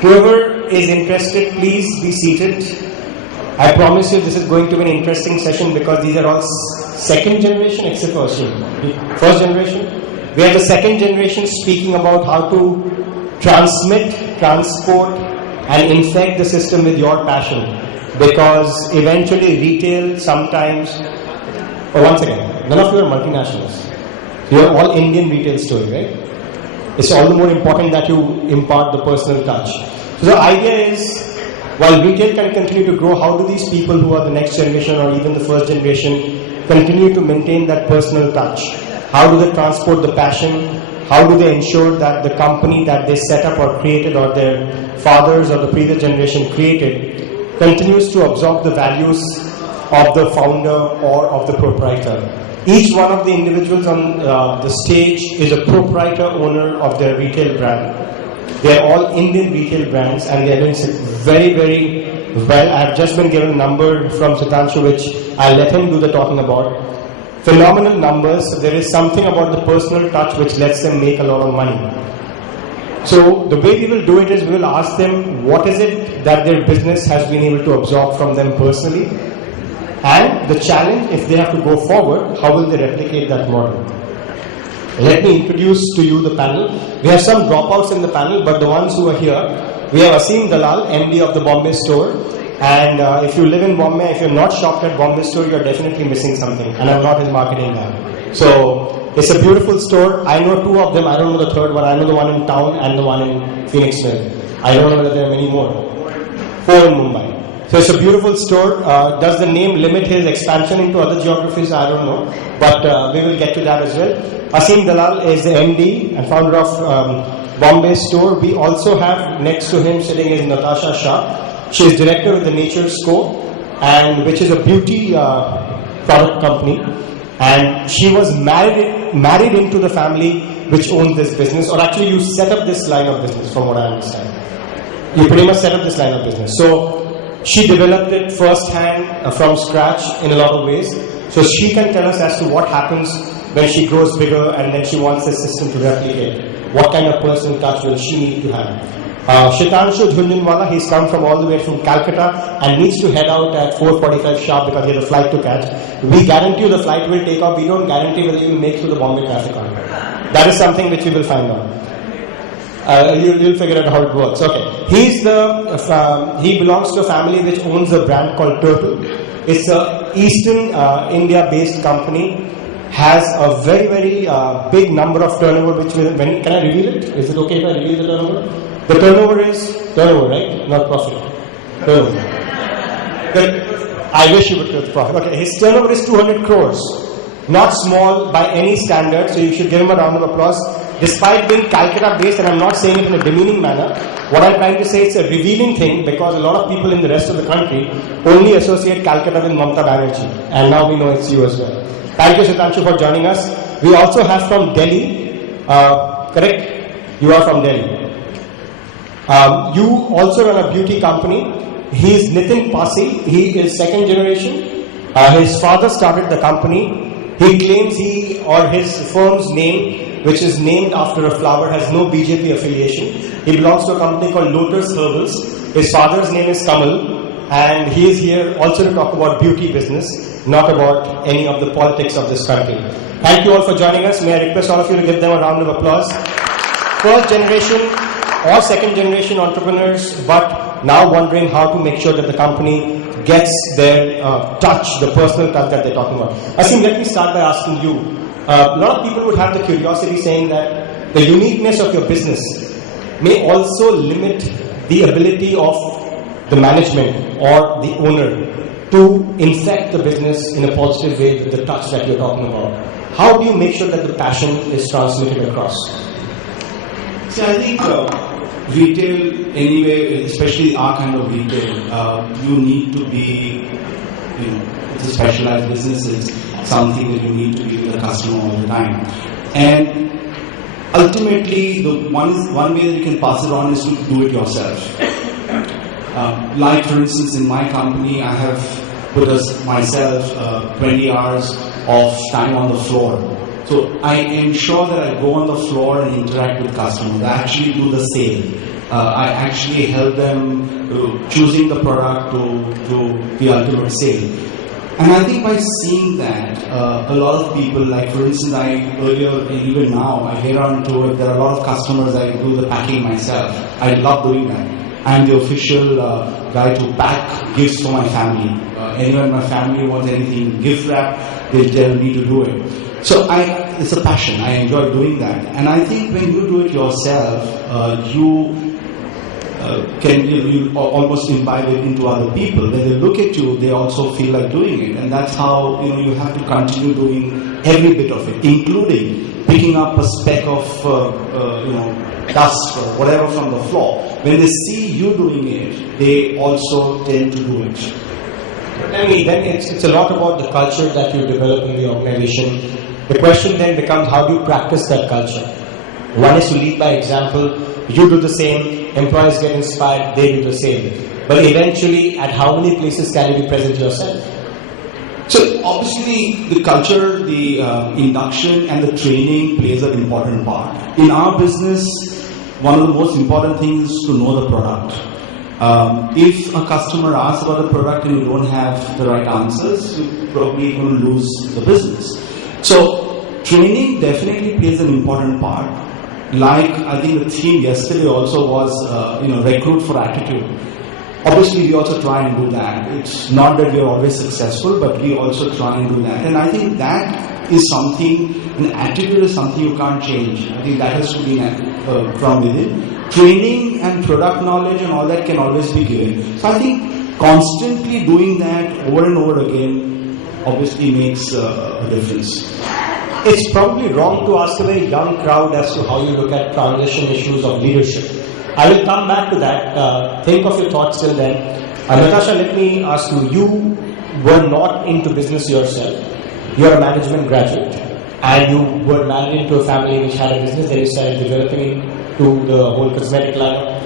Whoever is interested, please be seated. I promise you this is going to be an interesting session because these are all second generation, except for first generation. We have the second generation speaking about how to transmit, transport and infect the system with your passion. Because eventually retail sometimes, once again, none of you are multinationals. You are all Indian retail story, right? It's all the more important that you impart the personal touch. So the idea is, while retail can continue to grow, how do these people who are the next generation or even the first generation continue to maintain that personal touch? How do they transport the passion? How do they ensure that the company that they set up or created or their fathers or the previous generation created continues to absorb the values of the founder or of the proprietor? Each one of the individuals on the stage is a proprietor owner of their retail brand. They are all Indian retail brands and they are doing very, very well. I have just been given a number from Sitanshu which I'll let him do the talking about. Phenomenal numbers. There is something about the personal touch which lets them make a lot of money. So the way we will do it is we will ask them what is it that their business has been able to absorb from them personally. And the challenge, if they have to go forward, how will they replicate that model? Let me introduce to you the panel. We have some dropouts in the panel, but the ones who are here, we have Asim Dalal, MD of the Bombay store. And if you live in Bombay, if you're not shopped at Bombay store, you're definitely missing something. And I'm not his marketing guy. So it's a beautiful store. I know two of them. I don't know the third one. I know the one in town and the one in Phoenix Mill. I don't know whether there are many more. 4 in Mumbai. So it's a beautiful store. Does the name limit his expansion into other geographies? I don't know. But we will get to that as well. Asim Dalal is the MD and founder of Bombay store. We also have next to him sitting is Natasha Shah. She is director with the Nature Scope, and which is a beauty product company. And she was married into the family which owns this business. Or actually you set up this line of business from what I understand. You pretty much set up this line of business. So she developed it firsthand from scratch in a lot of ways. So she can tell us as to what happens when she grows bigger and then she wants the system to replicate. What kind of personal touch will she need to have? Shitanshu Jhunjhunwala, he's come from all the way from Calcutta and needs to head out at 4:45 sharp because he has a flight to catch. We guarantee you the flight will take off. We don't guarantee whether you will make through the Bombay traffic or not. That is something which we will find out. You'll figure out how it works. Okay. He belongs to a family which owns a brand called Turtle. It's a Eastern India-based company. Has a very, very big number of turnover. Can I reveal it? Is it okay if I reveal the turnover? The turnover is turnover, right? Not profit. Turnover. I wish you would get profit. Okay. His turnover is 200 crores. Not small by any standard. So you should give him a round of applause. Despite being Calcutta based, and I'm not saying it in a demeaning manner, what I'm trying to say it's a revealing thing because a lot of people in the rest of the country only associate Calcutta with Mamata Banerjee, and now we know it's you as well. Thank you, Shitanshu, for joining us. We also have from Delhi, correct? You are from Delhi. You also run a beauty company. He is Nitin Pasi. He is second generation. His father started the company. He claims he or his firm's name, which is named after a flower, has no BJP affiliation. He belongs to a company called Lotus Herbals. His father's name is Kamal, and he is here also to talk about beauty business, not about any of the politics of this country. Thank you all for joining us. May I request all of you to give them a round of applause. First generation or second generation entrepreneurs, but now wondering how to make sure that the company gets their touch, the personal touch that they're talking about. Asim, let me start by asking you. A lot of people would have the curiosity saying that the uniqueness of your business may also limit the ability of the management or the owner to infect the business in a positive way with the touch that you're talking about. How do you make sure that the passion is transmitted across? See, I think retail anyway, especially our kind of retail, you need to be, it's a specialized business. It's something that you need to be with the customer all the time. And ultimately, the one way that you can pass it on is to do it yourself. Like for instance, in my company, I have put myself 20 hours of time on the floor. So I ensure that I go on the floor and interact with customers. I actually do the sale. I actually help them choosing the product to the ultimate sale. And I think by seeing that, a lot of people, like for instance, earlier and even now, I head on to it, there are a lot of customers, I do the packing myself. I love doing that. I'm the official guy to pack gifts for my family. Anyone in my family wants anything gift wrap, they tell me to do it. So it's a passion. I enjoy doing that. And I think when you do it yourself, you almost imbibe it into other people. When they look at you, they also feel like doing it. And that's how you have to continue doing every bit of it, including picking up a speck of dust or whatever from the floor. When they see you doing it, they also tend to do it. I mean, then it's a lot about the culture that you develop in the organization. The question then becomes, how do you practice that culture? One is to lead by example. You do the same. Employees get inspired. They do the same. But eventually, at how many places can you be present yourself? So obviously, the culture, the induction, and the training plays an important part. In our business, one of the most important things is to know the product. If a customer asks about the product and you don't have the right answers, you're probably going to lose the business. So training definitely plays an important part. Like I think the theme yesterday also was, recruit for attitude. Obviously, we also try and do that. It's not that we are always successful, but we also try and do that. And I think that is something, an attitude is something you can't change. I think that has to be from within. Training and product knowledge and all that can always be given. So I think constantly doing that over and over again obviously makes a difference. It's probably wrong to ask a very young crowd as to how you look at transition issues of leadership. I will come back to that. Think of your thoughts till then. Natasha, let me ask you. You were not into business yourself. You are a management graduate. And you were married into a family which had a business. Then you started developing into the whole cosmetic line.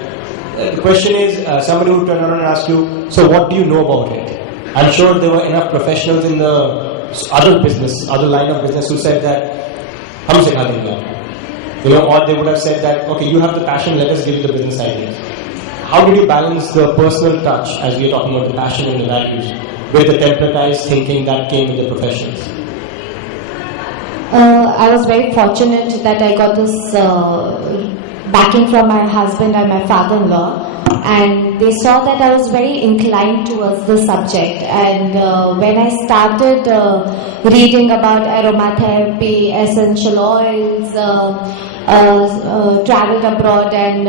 The question is, somebody would turn around and ask you, so what do you know about it? I'm sure there were enough professionals in the other line of business who said that, hum sikha denge. Or they would have said that, okay, you have the passion, let us give you the business ideas. How did you balance the personal touch, as we are talking about the passion and the values, with the templatized thinking that came with the professionals? I was very fortunate that I got this backing from my husband and my father-in-law, and they saw that I was very inclined towards the subject. And when I started reading about aromatherapy, essential oils, traveled abroad and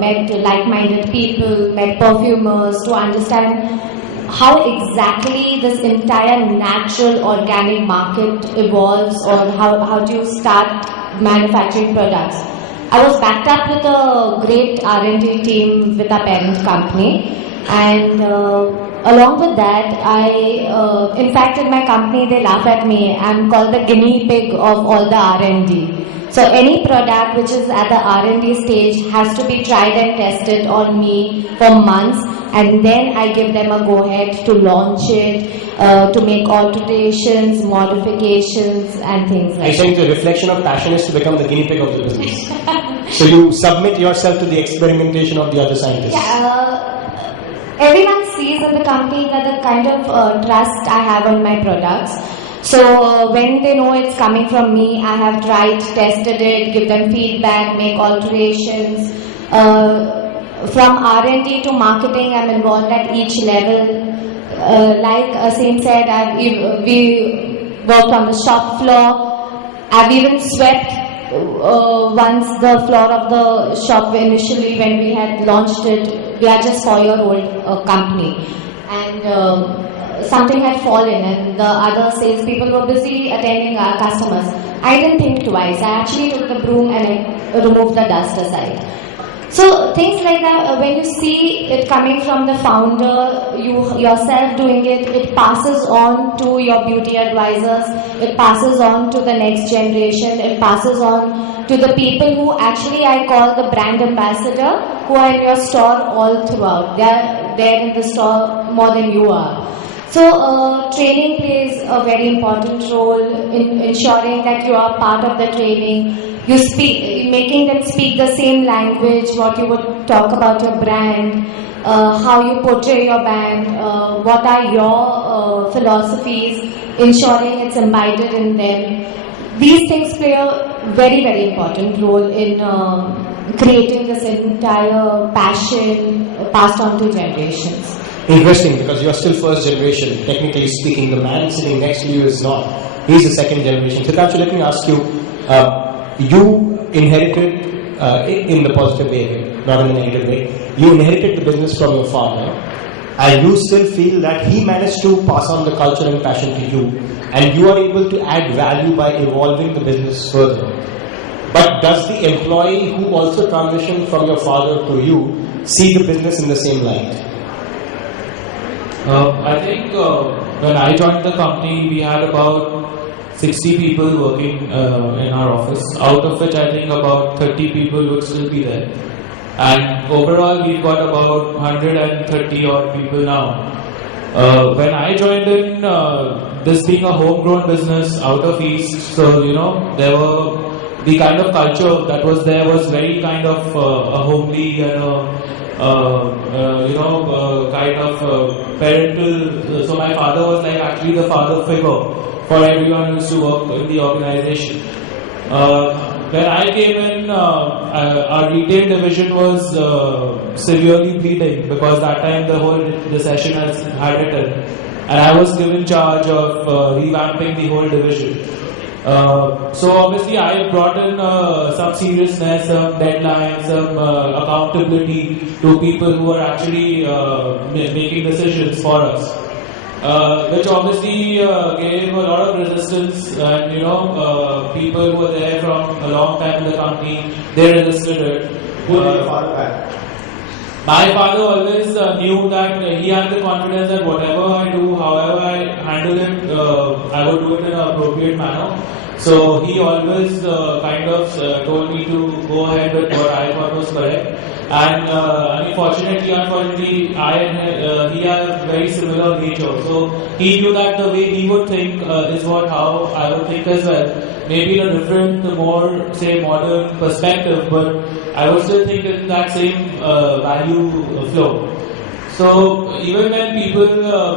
met like-minded people, met perfumers to understand how exactly this entire natural organic market evolves, or how do you start manufacturing products. I was backed up with a great R&D team with our parent company, and along with that, in fact in my company they laugh at me. I'm called the guinea pig of all the R&D. So any product which is at the R&D stage has to be tried and tested on me for months, and then I give them a go-ahead to launch it, to make alterations, modifications and things like that. I think the reflection of passion is to become the guinea pig of the business. So you submit yourself to the experimentation of the other scientists. Yeah, everyone sees in the company that the kind of trust I have on my products. So when they know it's coming from me, I have tried, tested it, give them feedback, make alterations. From R&D to marketing, I'm involved at each level. Like Asim said, we worked on the shop floor. I've even swept once the floor of the shop initially when we had launched it. We are just 4-year-old company. And something had fallen and the other salespeople were busy attending our customers. I didn't think twice. I actually took the broom and I removed the dust aside. So things like that, when you see it coming from the founder, you yourself doing it, it passes on to your beauty advisors, it passes on to the next generation, it passes on to the people who actually I call the brand ambassador, who are in your store all throughout. They are there in the store more than you are. So training plays a very important role in ensuring that you are part of the training. You speak, making them speak the same language, what you would talk about your brand, how you portray your brand, what are your philosophies, ensuring it's imbibed in them. These things play a very, very important role in creating this entire passion passed on to generations. Interesting, because you're still first generation. Technically speaking, the man sitting next to you is not. He's the second generation. Siddharth, let me ask you, you inherited, in the positive way, not in the negative way, you inherited the business from your father, and you still feel that he managed to pass on the culture and passion to you, and you are able to add value by evolving the business further. But does the employee who also transitioned from your father to you see the business in the same light? I think when I joined the company, we had about 60 people working in our office, out of which I think about 30 people would still be there. And overall, we've got about 130 odd people now. When I joined in, this being a homegrown business out of East, so there were the kind of culture that was there was very kind of a homely and kind of parental. So my father was like actually the father figure for everyone who used to work in the organization. When I came in, our retail division was severely bleeding because that time the whole recession had hit in, and I was given charge of revamping the whole division. So obviously I brought in some seriousness, some deadlines, some accountability to people who are actually making decisions for us. Which obviously gave a lot of resistance, and people who were there from a long time in the company, they resisted it. Who did your father back? My father always knew that he had the confidence that whatever I do, however I handle it, I would do it in an appropriate manner. So he always kind of told me to go ahead with what I thought was correct. And unfortunately, I and he are very similar nature. So he knew that the way he would think is how I would think as well. Maybe in a different, more say modern perspective, but I would still think in that same value flow. So even when people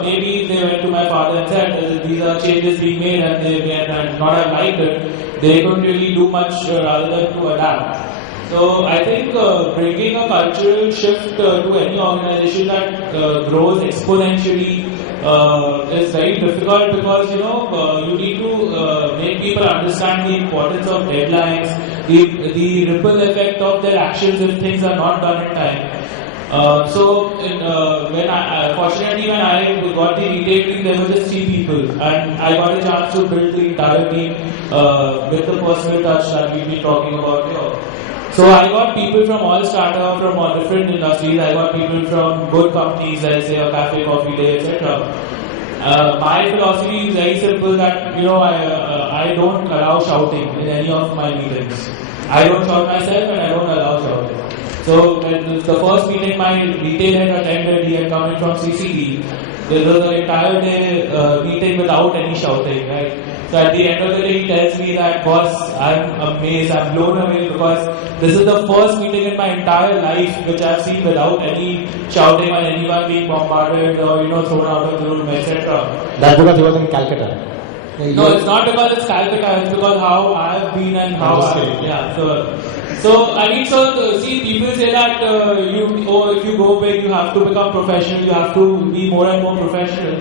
maybe they went to my father and said these are changes being made and they may not have liked it, they couldn't really do much rather than to adapt. So I think bringing a cultural shift to any organization that grows exponentially is very difficult because you need to make people understand the importance of deadlines, the ripple effect of their actions if things are not done in time. Fortunately when I got the retail team, there were just 3 people, and I got a chance to build the entire team with the personal touch that we've been talking about here. So I got people from all strata, from all different industries. I got people from good companies, like say a cafe, coffee day, etc. My philosophy is very simple that I don't allow shouting in any of my meetings. I don't shout myself and I don't allow shouting. So when the first meeting my retail head attended, he had come in from CCD. There was an entire day meeting without any shouting, right? So at the end of the day, he tells me that, boss, I'm amazed, I'm blown away because this is the first meeting in my entire life which I've seen without any shouting or anyone being bombarded or thrown out of the room, etc. That's because he was in Calcutta. No, it's not because it's Calcutta, it's because how I've been and how see, people say that if you go big, you have to become professional, you have to be more and more professional.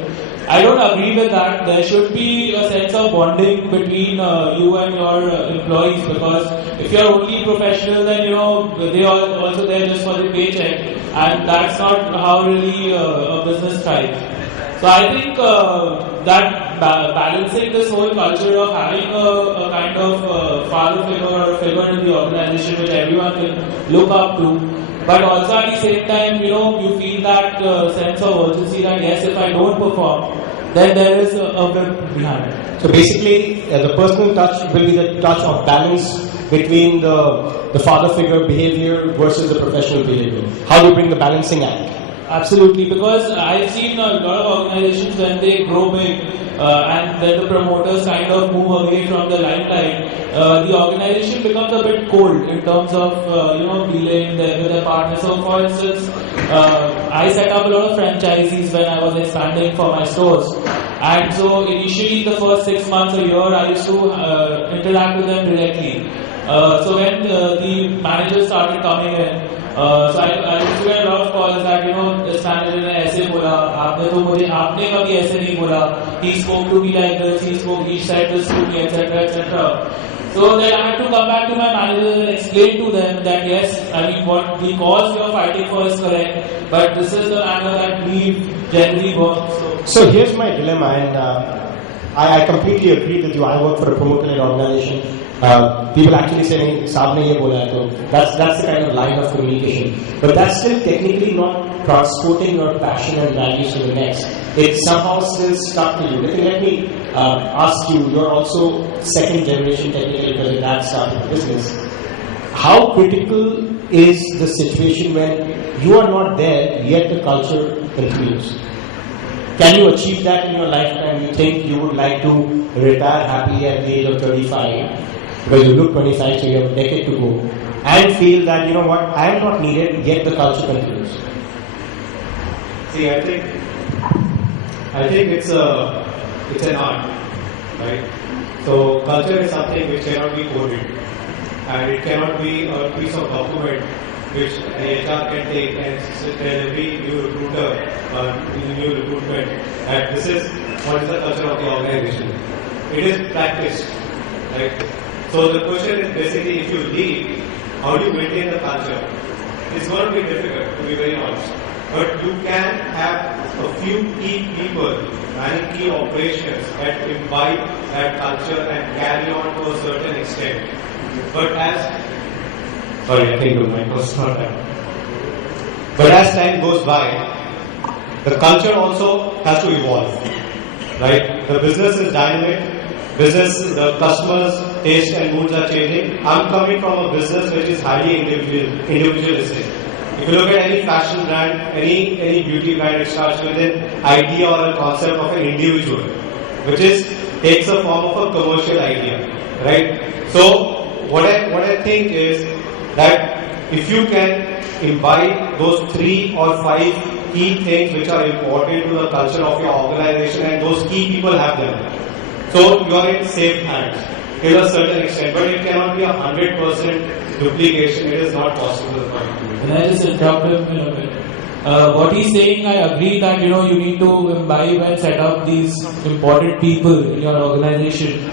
I don't agree with that. There should be a sense of bonding between you and your employees, because if you're only professional, then they are also there just for the paycheck, and that's not how really a business thrives. So I think that balancing this whole culture of having a kind of father figure or a figure in the organization which everyone can look up to, but also at the same time, you feel that sense of urgency that yes, if I don't perform, then there is a bit behind it. So basically, the personal touch will be the touch of balance between the father figure behavior versus the professional behavior. How do you bring the balancing act? Absolutely, because I've seen a lot of organizations when they grow big and then the promoters kind of move away from the limelight, the organization becomes a bit cold in terms of dealing with their partners. So, for instance, I set up a lot of franchisees when I was expanding for my stores, and so initially the first 6 months a year I used to interact with them directly. So when the managers started coming in. So I used to get a lot of calls that this manager ने ऐसे बोला, आपने कभी ऐसे नहीं बोला. He spoke to me like this. He said this to me, etc., etc. So then I had to come back to my manager and explain to them that yes, I mean what the cause you are fighting for is correct, but this is the manner that we generally work. So here's my dilemma, and I completely agree with you. I work for a promoter-led organization. People actually say, "Saab ne ye bola hai," so that's the kind of line of communication. But that's still technically not transporting your passion and values to the next. It's somehow still stuck to you. Let me ask you. You're also second generation technically because your dad started the business. How critical is the situation when you are not there yet the culture continues? Can you achieve that in your lifetime? You think you would like to retire happily at the age of 35? Because you look 25, so you have a decade to go, and feel that, you know what, I am not needed, yet the culture continues. See, I think it's an art, right? So culture is something which cannot be coded, and it cannot be a piece of document which HR can take and tell every new recruiter, new recruitment, that this is what is the culture of the organization. It is practiced, right? So the question is basically, if you leave, how do you maintain the culture? It's going to be difficult, to be very honest. But you can have a few key people running key operations that imbibe that culture and carry on to a certain extent. But sorry, I think the mic was not there. But as time goes by, the culture also has to evolve, right? The business is dynamic. The customers' taste and moods are changing. I'm coming from a business which is highly individualistic. If you look at any fashion brand, any beauty brand, it starts with an idea or a concept of an individual, which takes the form of a commercial idea, right? So what I think is that if you can imbibe those 3 or 5 key things which are important to the culture of your organization, and those key people have them, so you are in safe hands to a certain extent, but it cannot be 100% duplication. It is not possible. Can I just interrupt him a bit? What he's saying, I agree that you need to imbibe and set up these important people in your organization.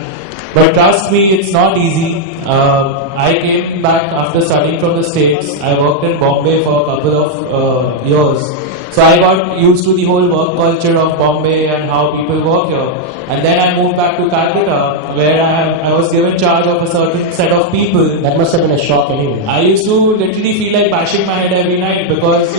But trust me, it's not easy. I came back after studying from the States. I worked in Bombay for a couple of years. So I got used to the whole work culture of Bombay and how people work here. And then I moved back to Calcutta, where I was given charge of a certain set of people. That must have been a shock anyway. I used to literally feel like bashing my head every night because,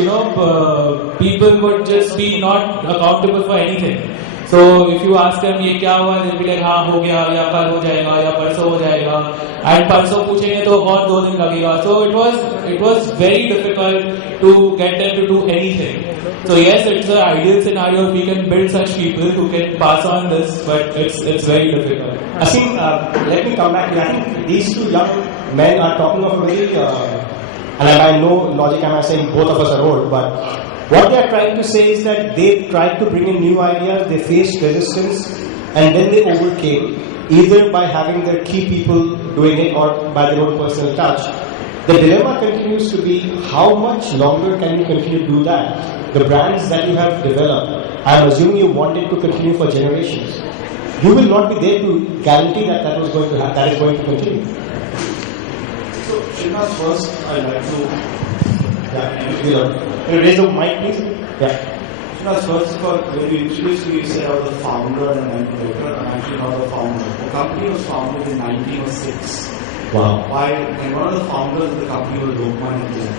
people would just be not accountable for anything. So if you ask them, ये क्या हुआ, they'll be like, हाँ हो गया, या कल हो जाएगा, या परसों हो जाएगा, and परसों पूछेंगे तो और 2 दिन लगेगा. So it was very difficult to get them to do anything. So yes, it's an ideal scenario if we can build such people who can pass on this, but it's very difficult. Asim, let me come back to you. I think these 2 young men are talking of a very, and I know logic, I'm saying both of us are old, but what they are trying to say is that they tried to bring in new ideas, they faced resistance, and then they overcame, either by having their key people doing it or by their own personal touch. The dilemma continues to be, how much longer can you continue to do that? The brands that you have developed, I'm assuming you want it to continue for generations. You will not be there to guarantee that is going to continue. So, Srinivas, first I'd like to... Can you raise the mic, please? Yeah. First of all, when you introduced me, you said I was the founder and I'm actually not the founder. The company was founded in 1906. Wow. And one of the founders of the company was Lokmanya Tilak.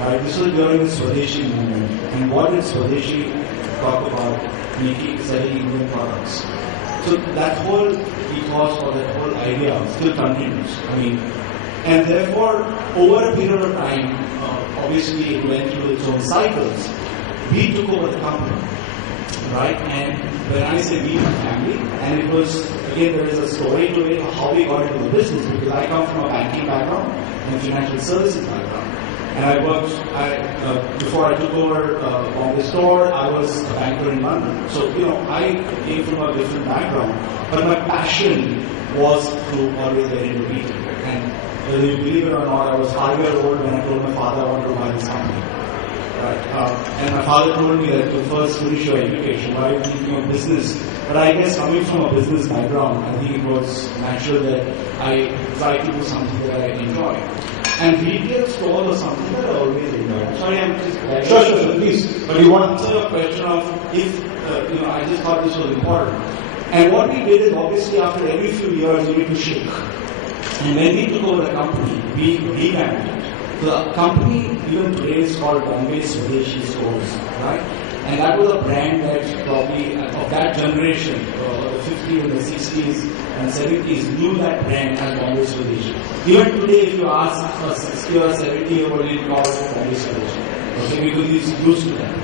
Right? This was during the Swadeshi movement. And what did Swadeshi talk about? Selling Indian products. So that whole ethos or that whole idea still continues. And therefore, over a period of time, obviously it went through its own cycles. we took over the company, right? And when I say we, my family, and it was, again, there is a story to it, how we got into the business, because I come from a banking background and financial services background. And I worked, before I took over Bombay store, I was a banker in London. So, I came from a different background, but my passion was to always get into retail. And whether you believe it or not, I was 5 years old when I told my father I wanted to buy this company. Right. And my father told me that to first finish your education, why are you thinking of business? But I guess coming from a business background, I think it was natural that I tried to do something that I enjoy. And retail stores was something that I always enjoyed. Sorry, I'm just... Sure, please. But you want to answer your question of if, I just thought this was important. And what we did is, obviously, after every few years, you need to shake. And when we took over the company, we revamped it. The company, even today, is called Bombay Swadeshi Stores, right? And that was a brand that probably, of that generation, the 50s and the 60s and 70s, knew that brand as Bombay Swadeshi. Even today, if you ask a 60 or 70-year-old, he'll call it Bombay Swadeshi. Okay, because he's used to that.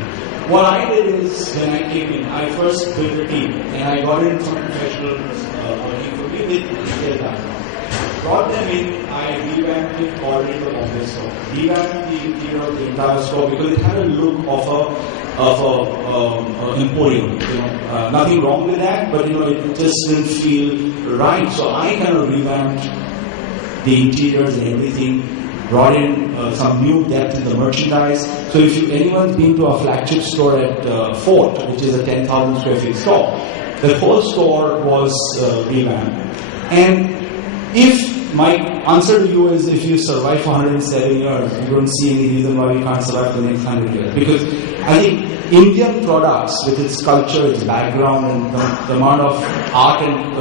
What I did is, when I came in, I first built a team, and I got in some professionals working for me with retail background. Brought them in, I revamped it, called it the Bombay store. Revamped the interior of the entire store because it had a look of a emporium. Nothing wrong with that, but it just didn't feel right. So I kind of revamped the interiors and everything. Brought in some new depth in the merchandise. So if anyone's been to a flagship store at Fort, which is a 10,000 square feet store, the whole store was revamped. And if my answer to you is if you survive for 107 years, you don't see any reason why you can't survive for the next 100 years. Because I think Indian products, with its culture, its background, and the amount of art and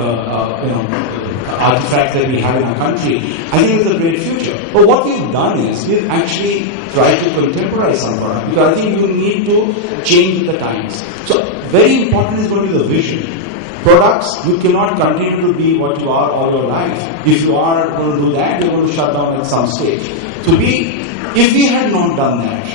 artifacts that we have in our country, I think it's a great future. But what we've done is we've actually tried to contemporize some products, because I think you need to change with the times. So very important is going to be the vision. Products, you cannot continue to be what you are all your life. If you are going to do that, you're going to shut down at some stage. If we had not done that,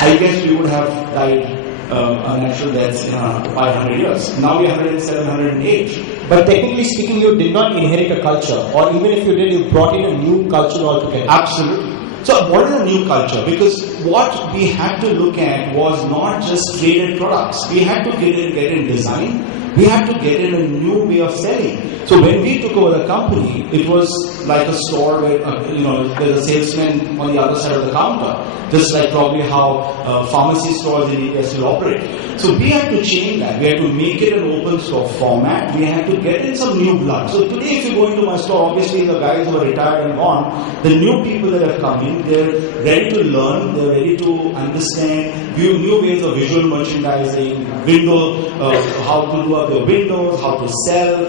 I guess we would have died a natural death in 500 years. Now we are 107, 108. But technically speaking, you did not inherit a culture, or even if you did, you brought in a new culture altogether. Absolutely. So what is a new culture? Because what we had to look at was not just traded products. We had to get in design. We had to get in a new way of selling. So when we took over the company, it was like a store where, there's a salesman on the other side of the counter. Just like probably how pharmacy stores in India still operate. So we had to change that. We had to make it an open store format. We had to get in some new blood. So today if you go into my store, obviously the guys who are retired and gone, the new people that have come in, they're ready to learn, they're ready to understand, view new ways of visual merchandising, how to do up their windows, how to sell,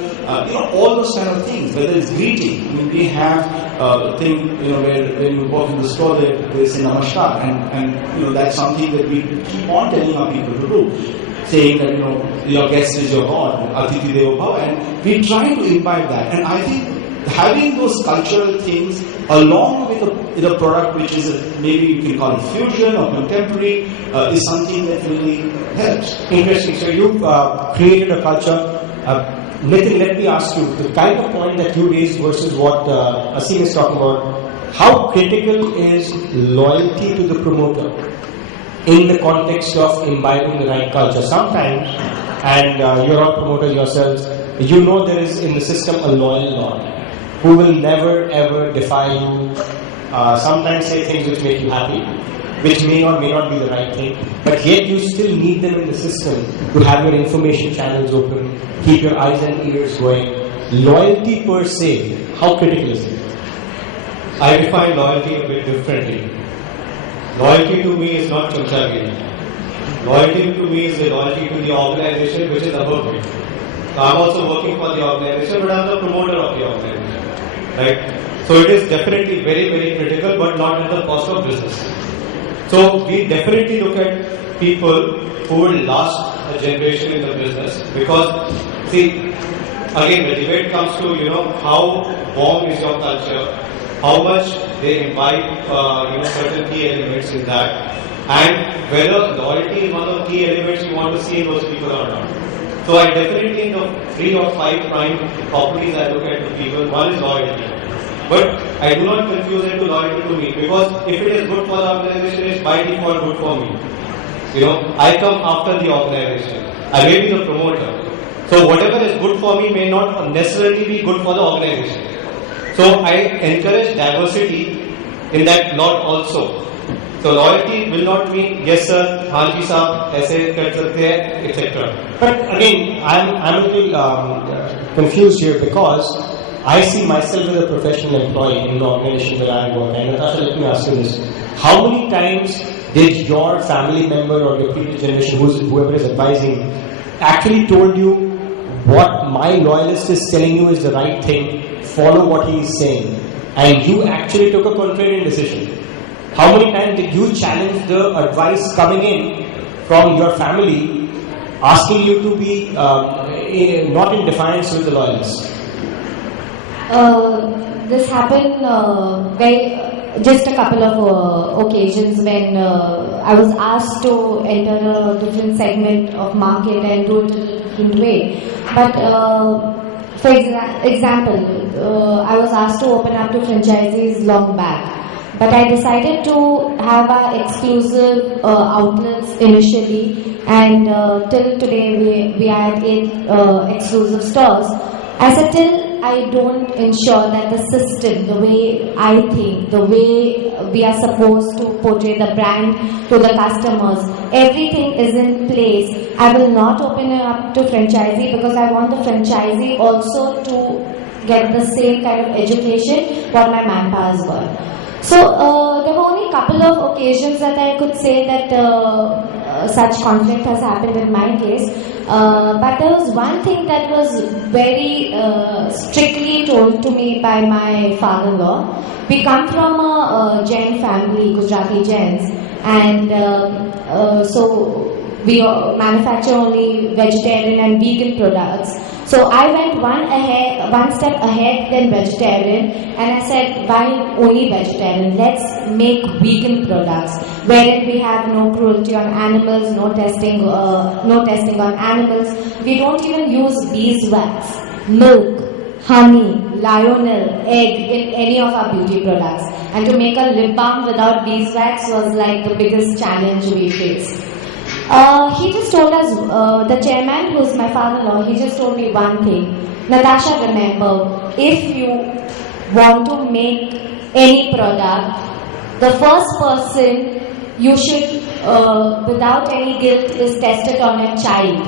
all those kind of things, whether it's greeting. I mean, we have a thing, where when you walk in the store, they say namaskar, and that's something that we keep on telling our people to do, saying that, your guest is your God, Atithi Devo Bhava, and we try to imbibe that. And I think having those cultural things along with a product which is maybe you can call it fusion or contemporary is something that really helps. Interesting. So you've created a culture. Nitin, let me ask you, the kind of point that you raised versus what Asim is talking about, how critical is loyalty to the promoter in the context of imbibing the right culture? Sometimes, and you're all promoters yourselves, there is in the system a loyal lot who will never ever defy you, sometimes say things which make you happy, which may or may not be the right thing, but yet you still need them in the system to have your information channels open, keep your eyes and ears going. Loyalty per se, how critical is it? I define loyalty a bit differently. Loyalty to me is not chamchagiri. Loyalty to me is the loyalty to the organization which is above me. So I'm also working for the organization, but I'm the promoter of the organization. Right? So it is definitely very, very critical, but not at the cost of business. So we definitely look at people who will last a generation in the business, because see, again the debate comes to how warm is your culture, how much they imbibe certain key elements in that. and whether loyalty is one of the key elements you want to see in those people or not. So I definitely, in the 3 or 5 prime properties I look at the people, one is loyalty. But I do not confuse it to loyalty to me, because if it is good for the organization, it's by default good for me. I come after the organization. I may be the promoter. So whatever is good for me may not necessarily be good for the organization. So I encourage diversity in that lot also. So loyalty will not mean yes sir, haan ji saab, aise kar sakte hai, etc. But again, I'm a little confused here because I see myself as a professional employee in the organization where I work. And Natasha, let me ask you this. How many times did your family member or your previous generation, whoever is advising, actually told you what my loyalist is telling you is the right thing, follow what he is saying, and you actually took a contrarian decision? How many times did you challenge the advice coming in from your family, asking you to be not in defiance with the loyalists? This happened just a couple of occasions when I was asked to enter a different segment of market and do it in a different way. But for example, I was asked to open up to franchisees long back. But I decided to have our exclusive outlets initially, and till today we are at 8 exclusive stores. I said till I don't ensure that the system, the way I think, the way we are supposed to portray the brand to the customers, everything is in place, I will not open it up to franchisee, because I want the franchisee also to get the same kind of education what my manpowers were. So there were only a couple of occasions that I could say that such conflict has happened in my case. But there was one thing that was very strictly told to me by my father-in-law. We come from a Jain family, Gujarati Jains, and so we manufacture only vegetarian and vegan products. So I went one step ahead than vegetarian, and I said, why only vegetarian? Let's make vegan products wherein we have no cruelty on animals, no testing on animals. We don't even use beeswax, milk, honey, lionel, egg in any of our beauty products. And to make a lip balm without beeswax was like the biggest challenge we faced. He just told us, the chairman, who's my father-in-law, he just told me one thing. Natasha, remember, if you want to make any product, the first person you should, without any guilt, is test it on a child.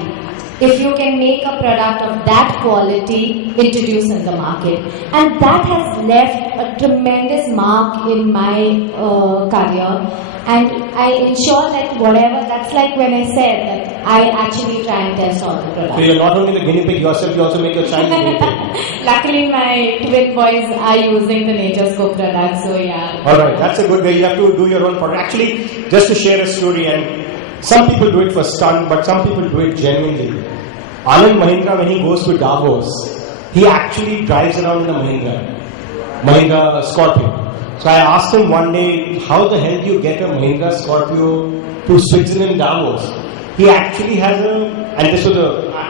If you can make a product of that quality, introduce in the market. And that has left a tremendous mark in my career. And I ensure that whatever, that's like when I said that I actually try and test all the products. So you're not only the guinea pig yourself, you also make your child the guinea pig. Luckily my twin boys are using the Naturescope products, so yeah. Alright, that's a good way. You have to do your own product. Actually, just to share a story, and some people do it for stunt, but some people do it genuinely. Anand Mahindra, when he goes to Davos, he actually drives around in a Mahindra Scorpio. So I asked him one day, how the hell do you get a Mahindra Scorpio to Switzerland, Davos? He actually has and this was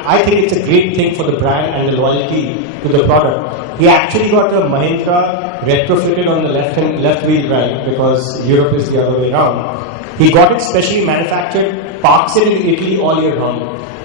I think it's a great thing for the brand and the loyalty to the product. He actually got a Mahindra retrofitted on the left wheel drive, because Europe is the other way around. He got it specially manufactured, parks it in Italy all year round.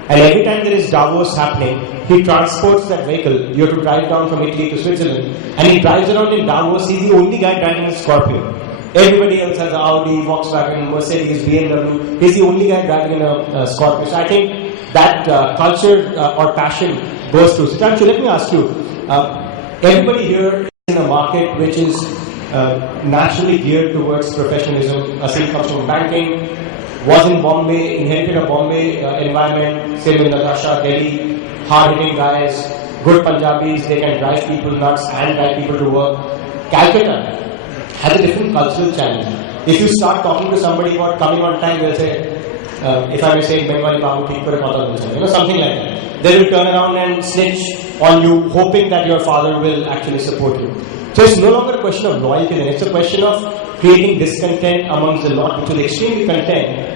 And every time there is Davos happening, he transports that vehicle. You have to drive down from Italy to Switzerland. And he drives around in Davos. He's the only guy driving a Scorpio. Everybody else has Audi, Volkswagen, Mercedes, BMW. He's the only guy driving in a Scorpio. So I think that culture or passion goes through. Sitanshu, let me ask you. Everybody here is in a market which is naturally geared towards professionalism. Asim comes from banking. Was in Bombay, inherited a Bombay environment, same with Natasha, Delhi, hard-hitting guys, good Punjabis, they can drive people nuts and drive people to work. Calcutta has a different cultural challenge. If you start talking to somebody about coming on time, they'll say, if I may say, Bengali Babu, something like that. They will turn around and snitch on you, hoping that your father will actually support you. So it's no longer a question of loyalty, it's a question of creating discontent amongst the lot, which was extremely content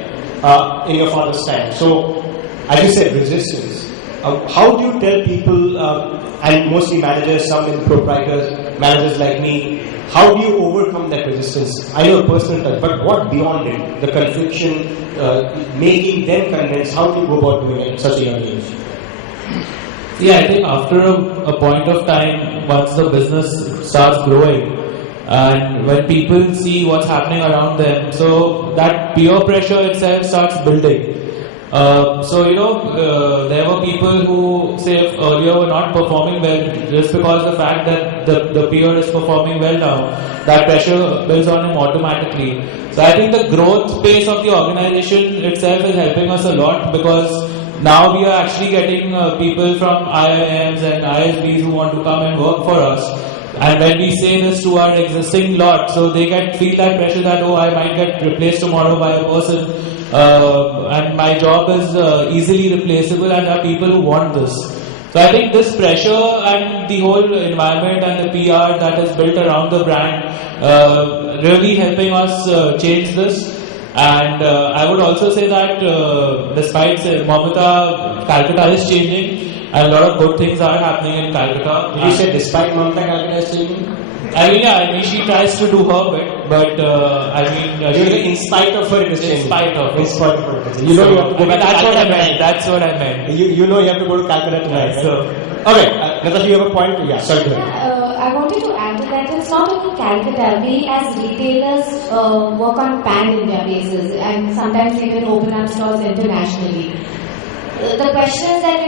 in your father's time. So, as you said, resistance. How do you tell people, and mostly managers, some in proprietors, managers like me, how do you overcome that resistance? I know a personal touch, but what beyond it? The conviction, making them convinced, how do you go about doing it at such a young age? Yeah, I think after a point of time, once the business starts growing, and when people see what's happening around them, so that peer pressure itself starts building. There were people who say earlier were not performing well just because the fact that the peer is performing well now, that pressure builds on him automatically. So I think the growth pace of the organization itself is helping us a lot, because now we are actually getting people from IIMs and ISBs who want to come and work for us. And when we say this to our existing lot, so they feel that pressure that, oh, I might get replaced tomorrow by a person, and my job is easily replaceable, and there are people who want this. So I think this pressure and the whole environment and the PR that is built around the brand really helping us change this. And I would also say that despite Mamata, Calcutta is changing, and a lot of good things are happening in Calcutta. Did you say despite Mamata, Calcutta is changing? I mean, she tries to do her bit, but in spite of her, it is changing. In spite of her. In spite of her, it is changing. You know you have to go back to That's what I Calcutta meant. tonight. That's what I meant. You know you have to go to Calcutta tonight. Yeah, right? so- Okay, Natasha, you have a point? Yeah, sorry. Go ahead. Yeah, I wanted to add to that. It's not only Calcutta. We as retailers work on pan-India basis, and sometimes even open up stores internationally. The question is that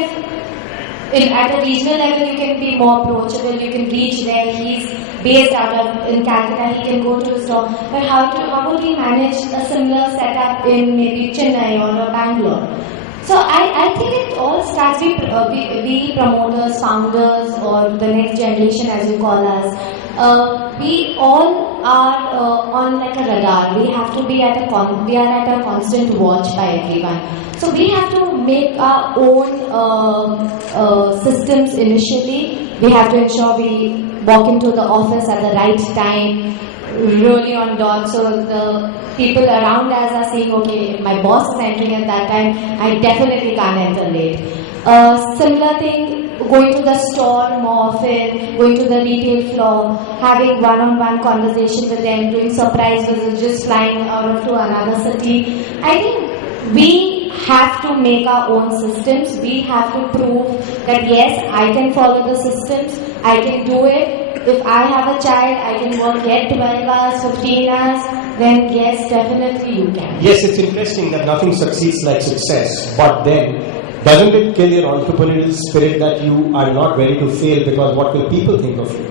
if at a regional level you can be more approachable, you can reach where he's based out of in Calcutta, he can go to a store. But how would we manage a similar setup in maybe Chennai or Bangalore? So I think it all starts with we promoters, founders, or the next generation as you call us. We all are on like a radar. We have to be we are at a constant watch by everyone. So we have to make our own systems initially. We have to ensure we walk into the office at the right time, really on dot, so the people around us are saying, okay, if my boss is entering at that time, I definitely can't enter late. Similar thing, going to the store more often, going to the retail floor, having one-on-one conversation with them, doing surprise visits, just flying out to another city. I think we have to make our own systems. We have to prove that yes, I can follow the systems, I can do it. If I have a child, I can work yet 12 hours, 15 hours, then yes, definitely you can. Yes, it's interesting that nothing succeeds like success, but then doesn't it kill your entrepreneurial spirit that you are not ready to fail because what will people think of you?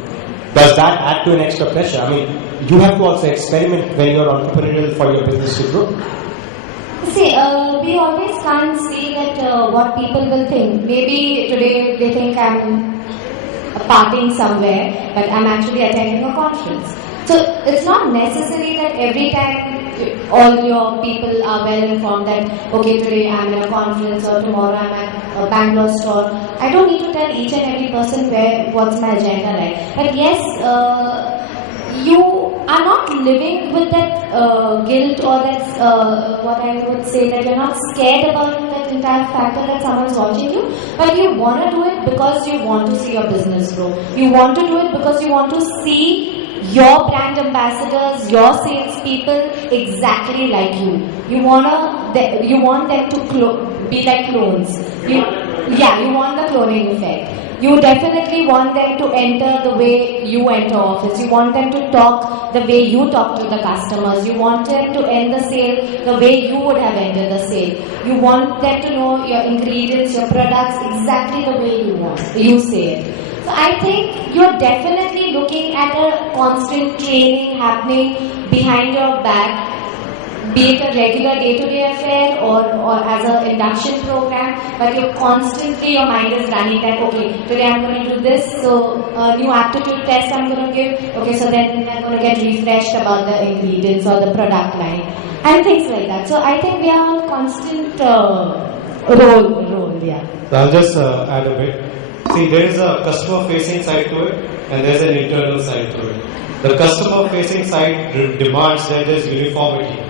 Does that add to an extra pressure? I mean, you have to also experiment when you're entrepreneurial for your business to grow. See, we always can't say that what people will think. Maybe today they think I'm partying somewhere, but I'm actually attending a conference. So it's not necessary that every time all your people are well informed that, okay, today I'm in a conference or tomorrow I'm at a Bangalore store. I don't need to tell each and every person what's my agenda like. But yes, you are not living with that guilt or that, what I would say, that you're not scared about that entire factor that someone's watching you, but you want to do it because you want to see your business grow. You want to do it because you want to see your brand ambassadors, your salespeople exactly like you. You want them to be like clones. You want the cloning effect. You definitely want them to enter the way you enter office. You want them to talk the way you talk to the customers. You want them to end the sale the way you would have ended the sale. You want them to know your ingredients, your products exactly the way you say it. So I think you're definitely looking at a constant training happening behind your back, be it a regular day-to-day affair or as an induction program, but your mind is running that, okay, today I'm going to do this, so a new aptitude test I'm going to give, okay, so then I'm going to get refreshed about the ingredients or the product line, and things like that. So I think we are on constant roll, yeah. So I'll just add a bit. See, there is a customer-facing side to it, and there's an internal side to it. the customer facing side demands that there's uniformity.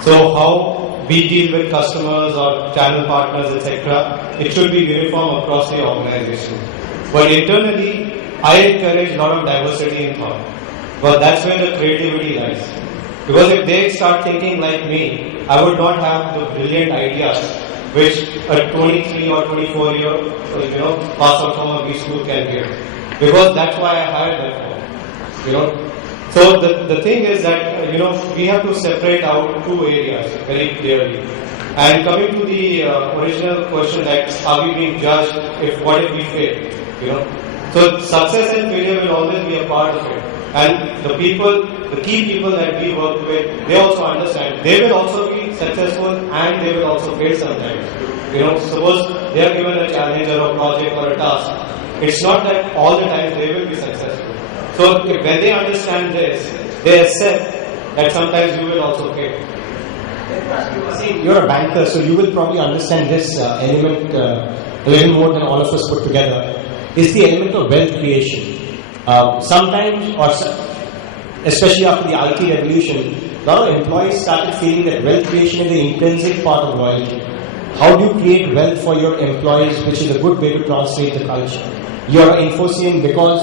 So how we deal with customers or channel partners, etc., it should be uniform across the organization. But internally, I encourage a lot of diversity in thought. But that's where the creativity lies. Because if they start thinking like me, I would not have the brilliant ideas which a 23 or 24 year, pass out from a B school can give. Because that's why I hired them for. So the thing is that, we have to separate out two areas very clearly. And coming to the original question, like, are we being judged what if we fail? So success and failure will always be a part of it. And the key people that we work with, they also understand. They will also be successful and they will also fail sometimes. Suppose they are given a challenge or a project or a task. It's not that all the time they will be successful. So when they understand this, they accept that sometimes you will also fail. See, you're a banker, so you will probably understand this element a little more than all of us put together. Is the element of wealth creation. Sometimes, or especially after the IT revolution, a lot of employees started feeling that wealth creation is the intrinsic part of loyalty. How do you create wealth for your employees, which is a good way to translate the culture? You're Infosys because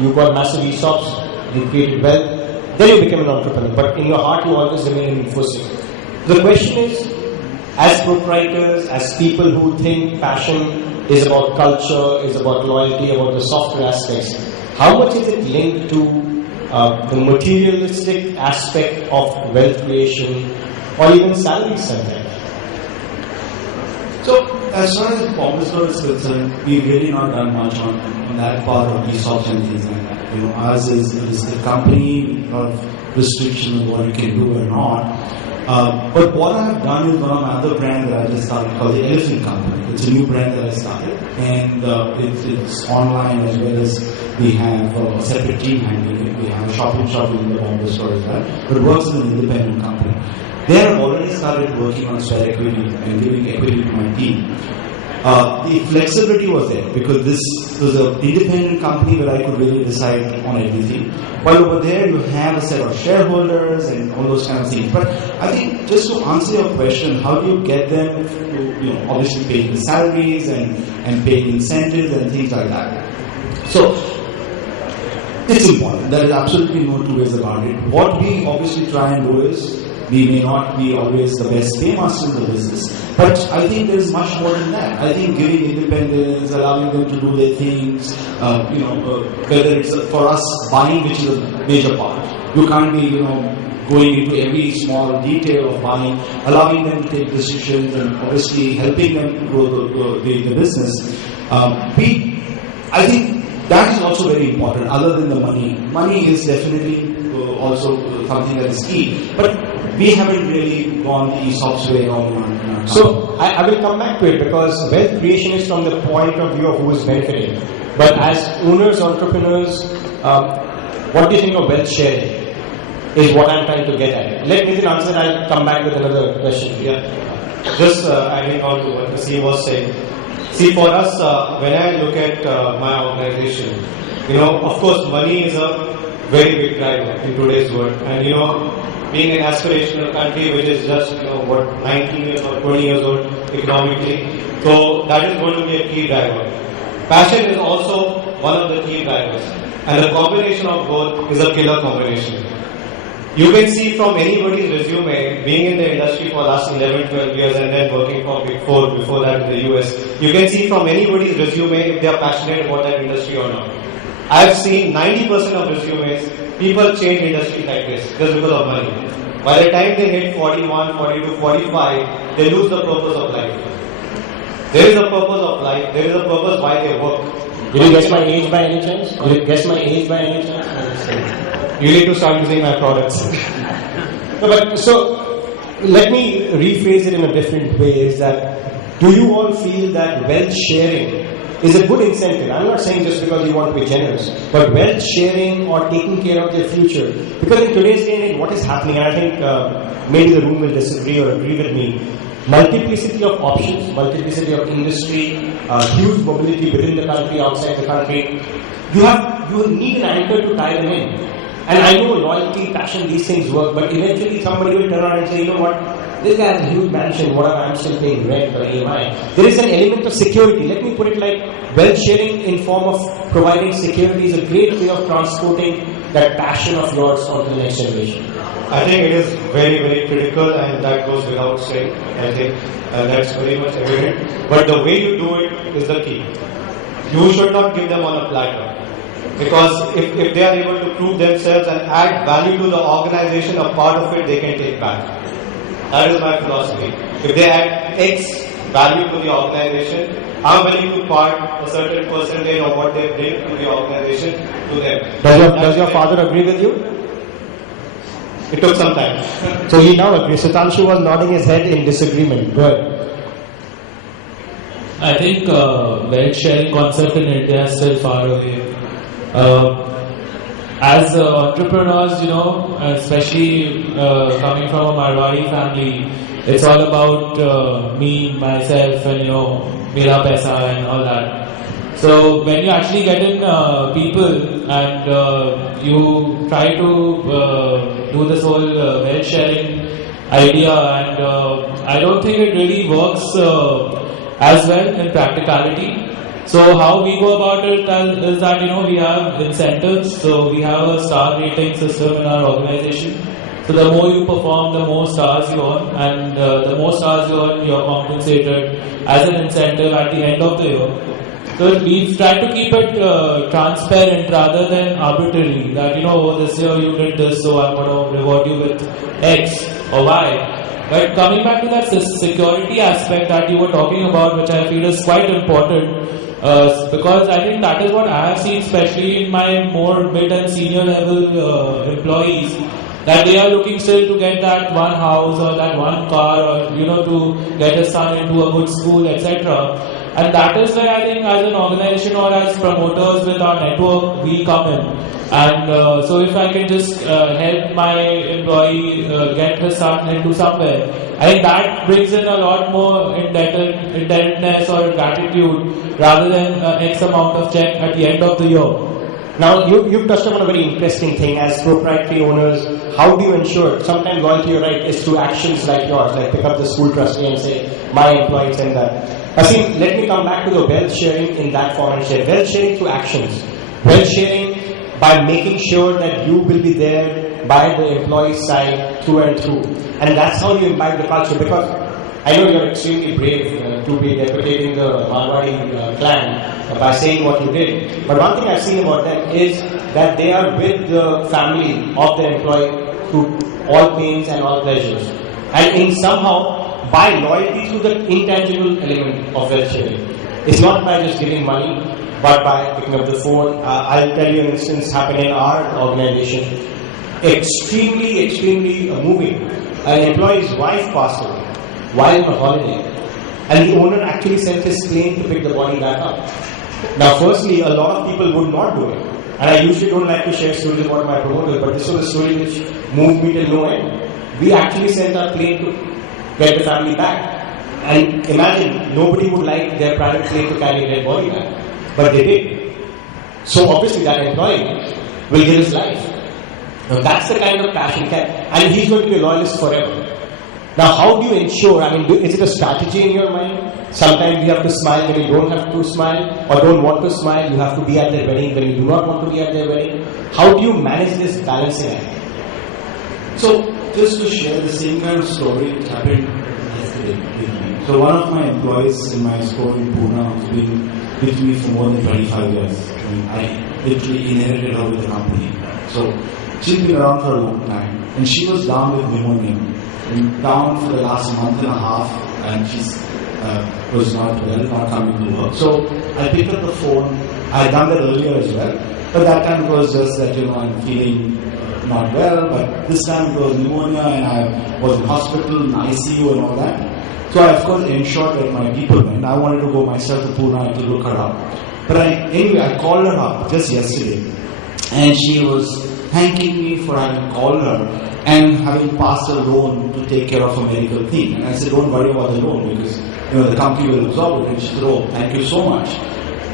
you got massive ESOPs, you created wealth, then you became an entrepreneur. But in your heart, you always remain in Infosys. The question is, as proprietors, as people who think passion is about culture, is about loyalty, about the softer aspects, how much is it linked to the materialistic aspect of wealth creation or even salary sometimes? So, as far as Bombay Store is concerned, we've really not done much on that part of ESOPs and things like that. Ours is the company, a lot of restrictions on what you can do or not. But what I have done is one of my other brands that I just started called the Elephant Company. It's a new brand that I started, and it's online as well as we have a separate team handling it. We have a shopping in the Bombay Store as well, but it works as an independent company. They have already started working on sweat equity and giving equity to my team. The flexibility was there because this was an independent company where I could really decide on everything. While over there you have a set of shareholders and all those kind of things. But I think just to answer your question, how do you get them to, obviously paying the salaries and paying incentives and things like that. So it's important. There is absolutely no two ways about it. What we obviously try and do is, we may not be always the best paymaster in the business, but I think there is much more than that. I think giving independence, allowing them to do their things, whether it's for us buying, which is a major part. You can't be, going into every small detail of buying, allowing them to take decisions and obviously helping them grow the business. I think that is also very important, other than the money. Money is definitely also something that is key. But we haven't really gone the ESOP's way on. So I will come back to it because wealth creation is from the point of view of who is benefiting. But as owners, entrepreneurs, what do you think of wealth sharing? Is what I'm trying to get at. Let me answer and I'll come back with another question. Yeah. Just adding on to what the CEO was saying. See, for us, when I look at my organization, of course, money is a very big driver in today's world. And, being an aspirational country which is just, 19 years or 20 years old economically, so that is going to be a key driver. Passion is also one of the key drivers. And the combination of both is a killer combination. You can see from anybody's resume, being in the industry for the last 11, 12 years and then working for Big Four before that in the US, you can see from anybody's resume if they are passionate about that industry or not. I've seen 90% of resumes, people change industries like this just because of money. By the time they hit 41, 42, 45, they lose the purpose of life. There is a purpose of life, there is a purpose why they work. Did you guess my age by any chance? Did you guess my age by any chance? You need to start using my products. So let me rephrase it in a different way, is that do you all feel that wealth sharing is a good incentive? I'm not saying just because you want to be generous, but wealth sharing or taking care of their future. Because in today's day and age, what is happening, and I think maybe the room will disagree or agree with me, multiplicity of options, multiplicity of industry, huge mobility within the country, outside the country. You need an anchor to tie them in. And I know loyalty, passion, these things work, but eventually somebody will turn around and say, you know what, this guy has a huge mansion, whatever, I'm still paying rent or EMI. There is an element of security. Let me put it like wealth sharing in form of providing security is a great way of transporting that passion of yours onto the next generation. I think it is very, very critical, and that goes without saying. I think that's very much evident. But the way you do it is the key. You should not give them on a platter. Because if they are able to prove themselves and add value to the organization, a part of it they can take back. That is my philosophy. If they add X value to the organization, I'm willing to part a certain percentage of what they bring to the organization to them. Does your father agree with you? It took some time. So he now agrees. Sudhanshu was nodding his head in disagreement. Go ahead. I think wealth sharing concept in India is still far away. As entrepreneurs, you know, especially coming from a Marwari family, it's all about me, myself, and you know, mera paisa and all that. So when you actually get in people and you try to do this whole wealth sharing idea, and I don't think it really works as well in practicality. So how we go about it is that, you know, we have incentives. So we have a star rating system in our organization. So the more you perform, the more stars you earn, and the more stars you earn, you're compensated as an incentive at the end of the year. So we've tried to keep it transparent rather than arbitrary. That, you know, oh, this year you did this, so I'm going to reward you with X or Y. But coming back to that security aspect that you were talking about, which I feel is quite important, because I think that is what I have seen, especially in my more mid and senior level employees, that they are looking still to get that one house or that one car, or, you know, to get his son into a good school, etc. And that is where I think as an organization or as promoters with our network, we come in. And so if I can just help my employee get his son into somewhere, I think that brings in a lot more indebtedness or gratitude rather than X amount of check at the end of the year. Now, you've touched upon a very interesting thing. As proprietary owners, how do you ensure? Sometimes loyalty, you're right, is through actions like yours, like pick up the school trustee and say, my employees and that. Asim, let me come back to the wealth sharing in that form and share. Wealth sharing through actions. Wealth sharing by making sure that you will be there by the employee's side through and through. And that's how you imbibe the culture, because I know you're extremely brave to be deputating the Marwari clan by saying what you did. But one thing I've seen about them is that they are with the family of the employee through all pains and all pleasures. And in somehow, by loyalty through the intangible element of wealth sharing. It's not by just giving money, but by picking up the phone. I'll tell you an instance happened in our organization. Extremely moving. An employee's wife passed away while on a holiday, and the owner actually sent his plane to pick the body back up. Now, firstly, a lot of people would not do it, and I usually don't like to share stories about my promoters, but this was a story which moved me till no end. We actually sent our plane to get the family back, and imagine, nobody would like their private plane to carry their body back, but they did. So obviously that employee will give his life. Now that's the kind of passion, and he's going to be a loyalist forever. Now, how do you ensure, is it a strategy in your mind? Sometimes you have to smile when you don't have to smile, or don't want to smile, you have to be at their wedding when you do not want to be at their wedding. How do you manage this balancing act? So, just to share the same kind of story, it happened yesterday with me. So, one of my employees in my store in Pune has been with me for more than 25 years. I literally inherited her with the company. So, she's been around for a long time, and she was down with pneumonia. Down for the last month and a half, and she was not well, not coming to work. So I picked up the phone. I had done that earlier as well, but that time it was just that, I'm feeling not well, but this time it was pneumonia, and I was in hospital, in ICU and all that. So I of course ensured that my people went. I wanted to go myself to Pune to look her up. But anyway, I called her up just yesterday, and she was thanking me for having called her and having passed a loan to take care of a medical thing. And I said, don't worry about the loan, because the company will absorb it. And she said, oh, thank you so much.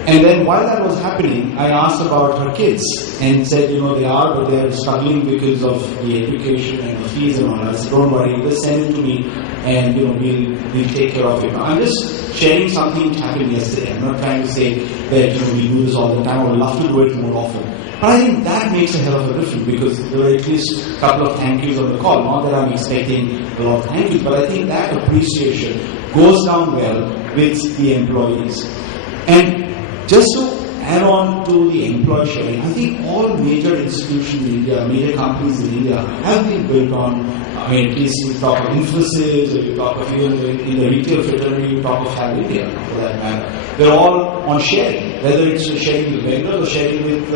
And then while that was happening, I asked about her kids and said, they are, but they are struggling because of the education and the fees and all. I said, don't worry, just send it to me and, we'll take care of it. I'm just sharing something which happened yesterday. I'm not trying to say that, we do this all the time. I would love to do it more often. But I think that makes a hell of a difference because there were at least a couple of thank yous on the call. Not that I'm expecting a lot of thank yous, but I think that appreciation goes down well with the employees. And just to add on to the employee sharing, I think all major institutions in India, major companies in India have been built on, at least you talk of Infosys, or you talk of even in the retail fraternity, you talk of Fab India for that matter. They're all on sharing, whether it's sharing with vendors or sharing with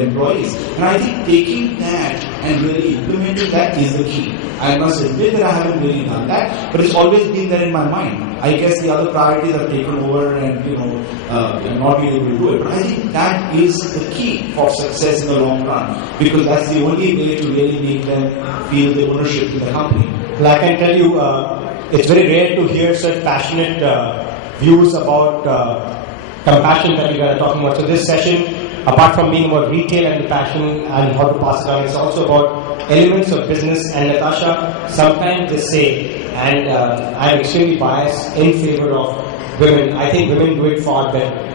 employees. And I think taking that and really implementing that is the key. I must admit that I haven't really done that, but it's always been there in my mind. I guess the other priorities have taken over and, not being able to do it. But I think that is the key for success in the long run, because that's the only way to really make them feel the ownership in the company. Well, I can tell you, it's very rare to hear such passionate views about compassion that you are talking about. So this session, apart from being about retail and the passion and how to pass it on, it's also about elements of business. And Natasha, sometimes they say, and I'm extremely biased in favor of women. I think women do it far better.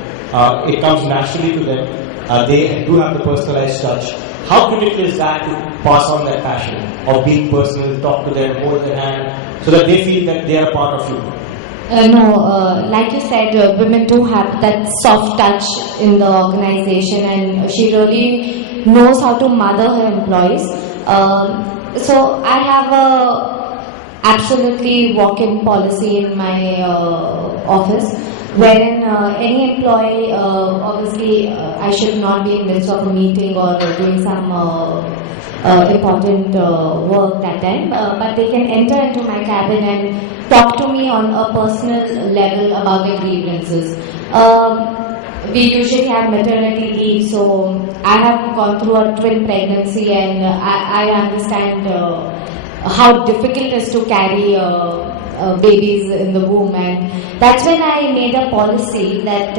It comes naturally to them. They do have the personalized touch. How critical is that to pass on that passion of being personal, talk to them, hold their hand, so that they feel that they are a part of you? Like you said, women do have that soft touch in the organization, and she really knows how to mother her employees. So I have a absolutely walk-in policy in my office, wherein any employee, obviously I should not be in the midst of a meeting or doing some important work that time, but they can enter into my cabin and talk to me on a personal level about their grievances. We usually have maternity leave, so I have gone through a twin pregnancy, and I understand how difficult it is to carry babies in the womb, and that's when I made a policy that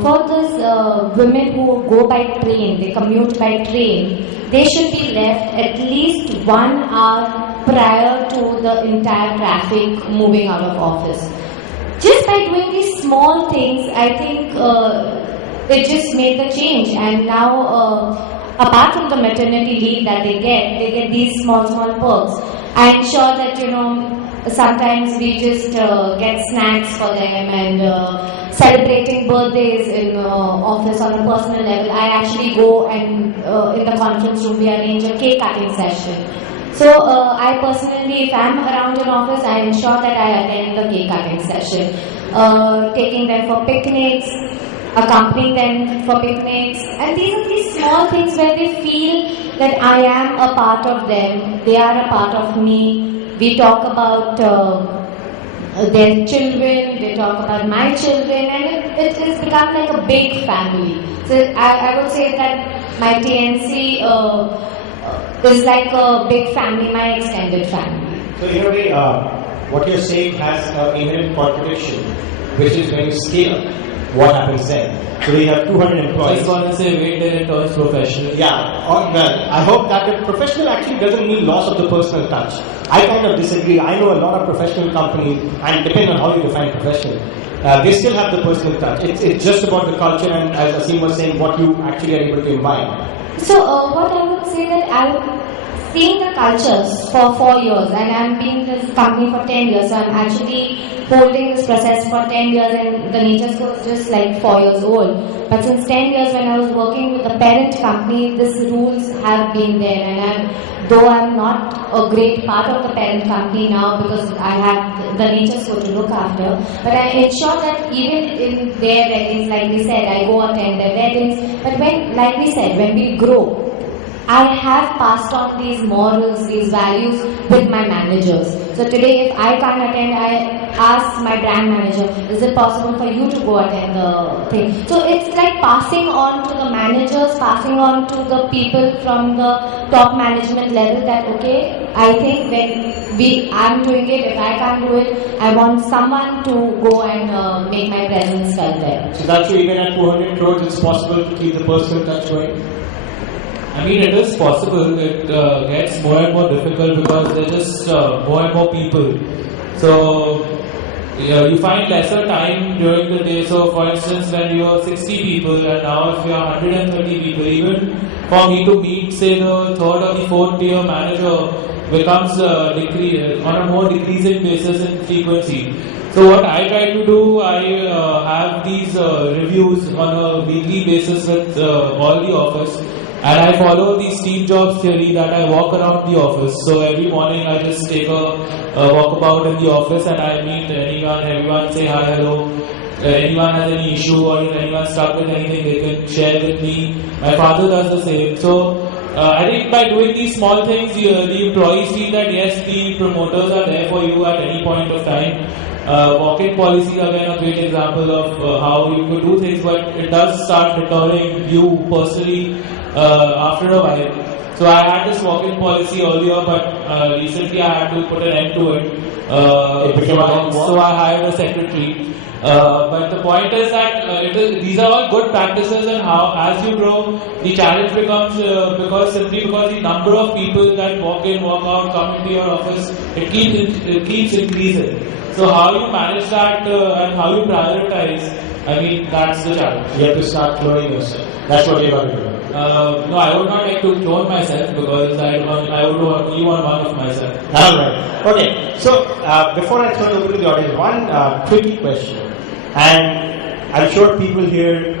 for those women who go by train, they commute by train, they should be left at least 1 hour prior to the entire traffic moving out of office. Just by doing these small things, I think it just made the change. And now, apart from the maternity leave that they get these small perks. I ensure that, sometimes we just get snacks for them, and celebrating birthdays in office on a personal level. I actually go and in the conference room we arrange a cake cutting session. So I personally, if I'm around in office, I ensure that I attend the cake cutting session, taking them for picnics, accompanying them for picnics, and these are these small things where they feel that I am a part of them, they are a part of me. We talk about their children, they talk about my children, and it has become like a big family. So I would say that my TNC is like a big family, my extended family. So in a way, what you're saying has an inherent contradiction, which is when you scale, what happens then? So we have 200 employees. Just want to say, wait till it turns professional. Yeah, well, I hope that the professional actually doesn't mean loss of the personal touch. I kind of disagree. I know a lot of professional companies, and depending on how you define professional, they still have the personal touch. It's just about the culture, and as Aseem was saying, what you actually are able to imbibe. So what I would say that I've seen the cultures for 4 years, and I'm being in this company for 10 years, so I'm actually holding this process for 10 years, and the nature school is just like 4 years old. But since 10 years when I was working with the parent company, these rules have been there, and though I'm not a great part of the parent company now because I have the nature school to look after, but I ensure that even in their weddings, like we said, I go attend their weddings, but when, like we said, when we grow, I have passed on these morals, these values with my managers. So today if I can't attend, I ask my brand manager, is it possible for you to go attend the thing? So it's like passing on to the managers, passing on to the people from the top management level that okay, I think when I'm doing it, if I can't do it, I want someone to go and make my presence felt there. So that's why even at 200 crores, it's possible to keep the personal touch going. I mean, it is possible. It gets more and more difficult because there's just more and more people. So you find lesser time during the day. So, for instance, when you are 60 people and now if you are 130 people, even for me to meet, say, the third or the fourth tier manager becomes on a more decreasing basis in frequency. So what I try to do, I have these reviews on a weekly basis with all the office. And I follow the Steve Jobs theory that I walk around the office. So every morning I just take a walkabout in the office and I meet anyone, everyone say hi, hello. Anyone has any issue or if anyone stuck with anything, they can share with me. My father does the same. So I think by doing these small things, the employees feel that yes, the promoters are there for you at any point of time. Walk-in policy again a great example of how you could do things, but it does start deterring you personally after a while. So I had this walk-in policy earlier, but recently I had to put an end to it. So I hired a secretary. But the point is that these are all good practices, and how as you grow, the challenge becomes because the number of people that walk in, walk out, come into your office, it keeps increasing. So how you manage that and how you prioritize, I mean, that's the challenge. You have to start cloning yourself. That's what you got to do. No, I would not like to clone myself because I would only want one of myself. Alright. Okay. So before I turn over to the audience, one tricky question. And I'm sure people here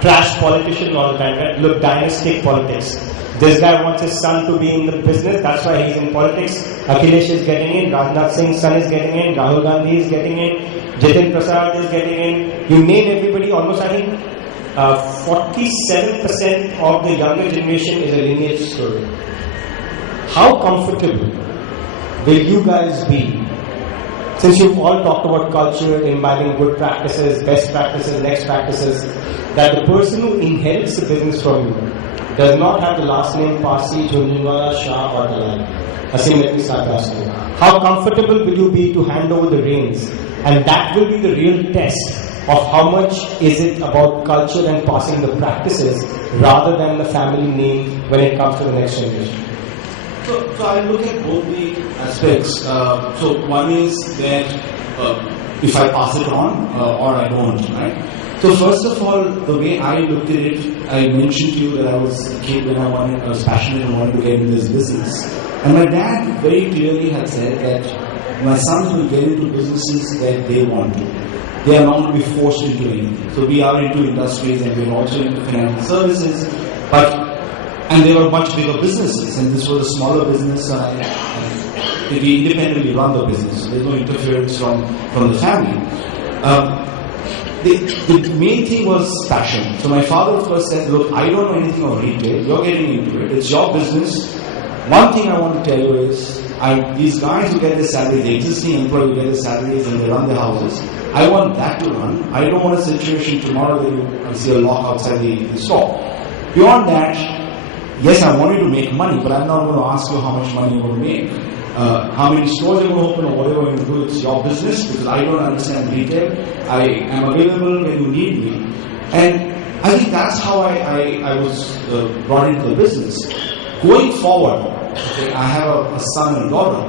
trash politicians all the time, right? Look, dynastic politics. This guy wants his son to be in the business, that's why he's in politics. Akhilesh is getting in, Rajnath Singh's son is getting in, Rahul Gandhi is getting in, Jitin Prasad is getting in. You name everybody, almost I think 47% of the younger generation is a lineage story. How comfortable will you guys be, since you've all talked about culture, imbibing good practices, best practices, next practices, that the person who inherits the business from you does not have the last name Parsi, Jhunjhunwala, Shah or Dalal? Asim, let me start asking you. How comfortable will you be to hand over the reins? And that will be the real test of how much is it about culture and passing the practices rather than the family name when it comes to the next generation. So I look at both the aspects. So one is that if I pass it on or I don't, right? So first of all, the way I looked at it, I mentioned to you that I was a kid when I was passionate and wanted to get into this business. And my dad very clearly had said that my sons will get into businesses that they want to. They are not going to be forced into anything. So we are into industries and we're also into financial services, and they were much bigger businesses, and this was a smaller business, and we independently run the business. So there's no interference from the family. The main thing was passion. So my father first said, look, I don't know anything about retail, you're getting into it, it's your business. One thing I want to tell you is, these guys who get their salaries, the existing employees who get their salaries and they run their houses, I want that to run. I don't want a situation tomorrow that you see a lock outside the store. Beyond that, yes, I want you to make money, but I'm not going to ask you how much money you're going to make. How many stores you're going to open or whatever you're going to do, it's your business, because I don't understand retail. I am available when you need me. And I think that's how I was brought into the business. Going forward, okay, I have a son and daughter,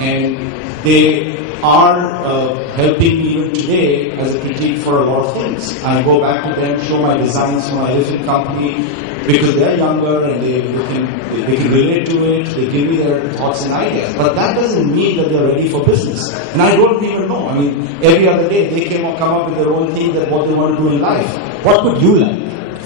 and they are helping me even today as a critique for a lot of things. I go back to them, show my designs for my elephant company, because they're younger and they can relate to it, they give me their thoughts and ideas. But that doesn't mean that they're ready for business. And I don't even know. I mean, every other day they come up with their own thing that what they want to do in life. What would you like?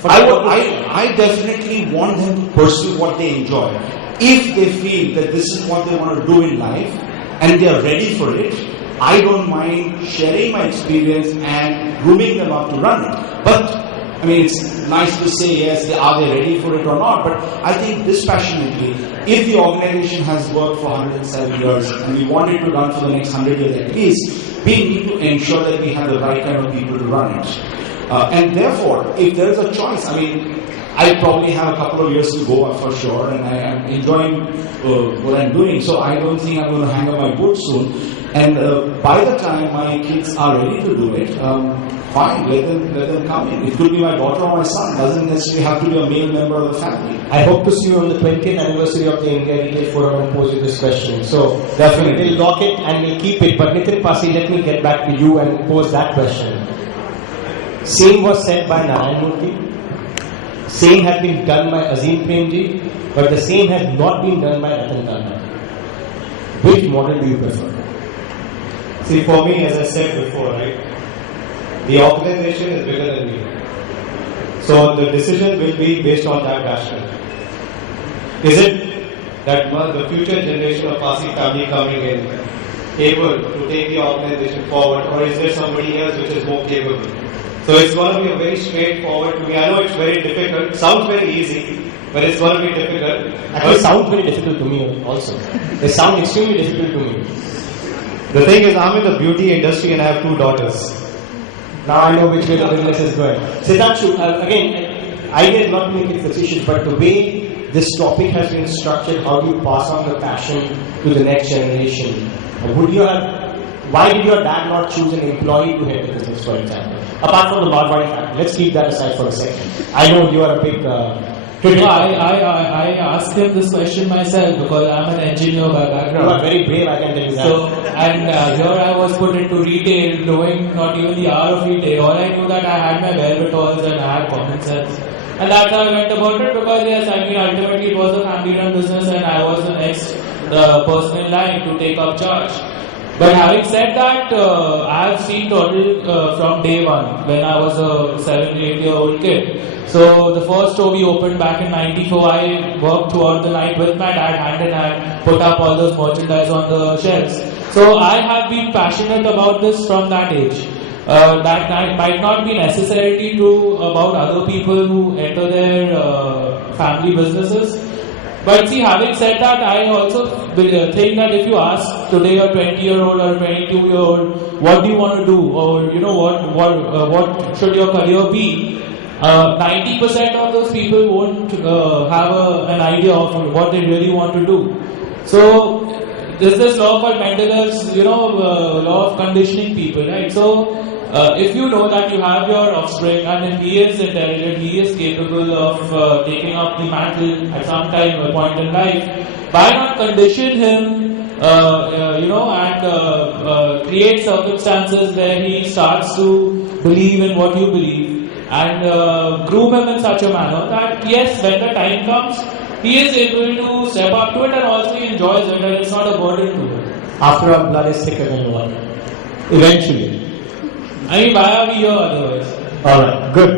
I definitely want them to pursue what they enjoy. If they feel that this is what they want to do in life and they are ready for it, I don't mind sharing my experience and grooming them up to run it. But I mean, it's nice to say, yes, are they ready for it or not? But I think dispassionately, if the organization has worked for 107 years and we want it to run for the next 100 years at least, we need to ensure that we have the right kind of people to run it. And therefore, if there is a choice, I mean, I probably have a couple of years to go for sure, and I am enjoying what I'm doing, so I don't think I'm going to hang up my boots soon. And by the time my kids are ready to do it, fine, let them come in. It could be my daughter or my son. Doesn't necessarily have to be a male member of the family. I hope to see you on the 20th anniversary of the India Retail Forum and pose you this question. So definitely we'll lock it and we'll keep it. But Nitin Pasi, let me get back to you and pose that question. Same was said by Narayan Murthy. Same has been done by Azim Premji, but the same has not been done by Ratan Tata. Which model do you prefer? See, for me, as I said before, right, the organization is bigger than me. So the decision will be based on that rationale. Is it that the future generation of Pasi family coming in able to take the organization forward, or is there somebody else which is more capable? So it's going to be a very straightforward to me. I know it's very difficult. Sounds very easy, but it's going to be difficult. Actually, it sounds very difficult to me also. They sound extremely difficult to me. The thing is, I'm in the beauty industry and I have 2 daughters. Now I know which way the business is going. Siddhanshu, again, idea is not to make it facetious, but the way this topic has been structured, how do you pass on the passion to the next generation? Why did your dad not choose an employee to head the business, for example? Apart from the Marwari factor, let's keep that aside for a second. I know you are a big critic. I asked him this question myself because I'm an engineer by background. You are very brave, I can tell you that. So, and here I was put into retail, knowing not even the hour of retail. All I knew that I had my wherewithals and I had common sense. And that's how I went about it because, yes, I mean, ultimately it was a family-run business and I was the next person in line to take up charge. But having said that, I have seen Total from day one when I was a 7-8-year-old kid. So the first store we opened back in '94, I worked throughout the night with my dad, hand in hand, put up all those merchandise on the shelves. So I have been passionate about this from that age. That might not be necessarily true about other people who enter their family businesses. But see, having said that, I also think that if you ask today a 20-year-old or a 22-year-old, what do you want to do, or you know what should your career be, 90% of those people won't have an idea of what they really want to do. So there's this law called Mendeleev's, law of conditioning people, right? So if you know that you have your offspring and if he is intelligent, he is capable of taking up the mantle at some time or point in life, why not condition him, and create circumstances where he starts to believe in what you believe and groom him in such a manner that yes, when the time comes, he is able to step up to it and also he enjoys it and it's not a burden to him. After all, blood is thicker than water. Eventually. I mean, why are we here otherwise? Alright, good.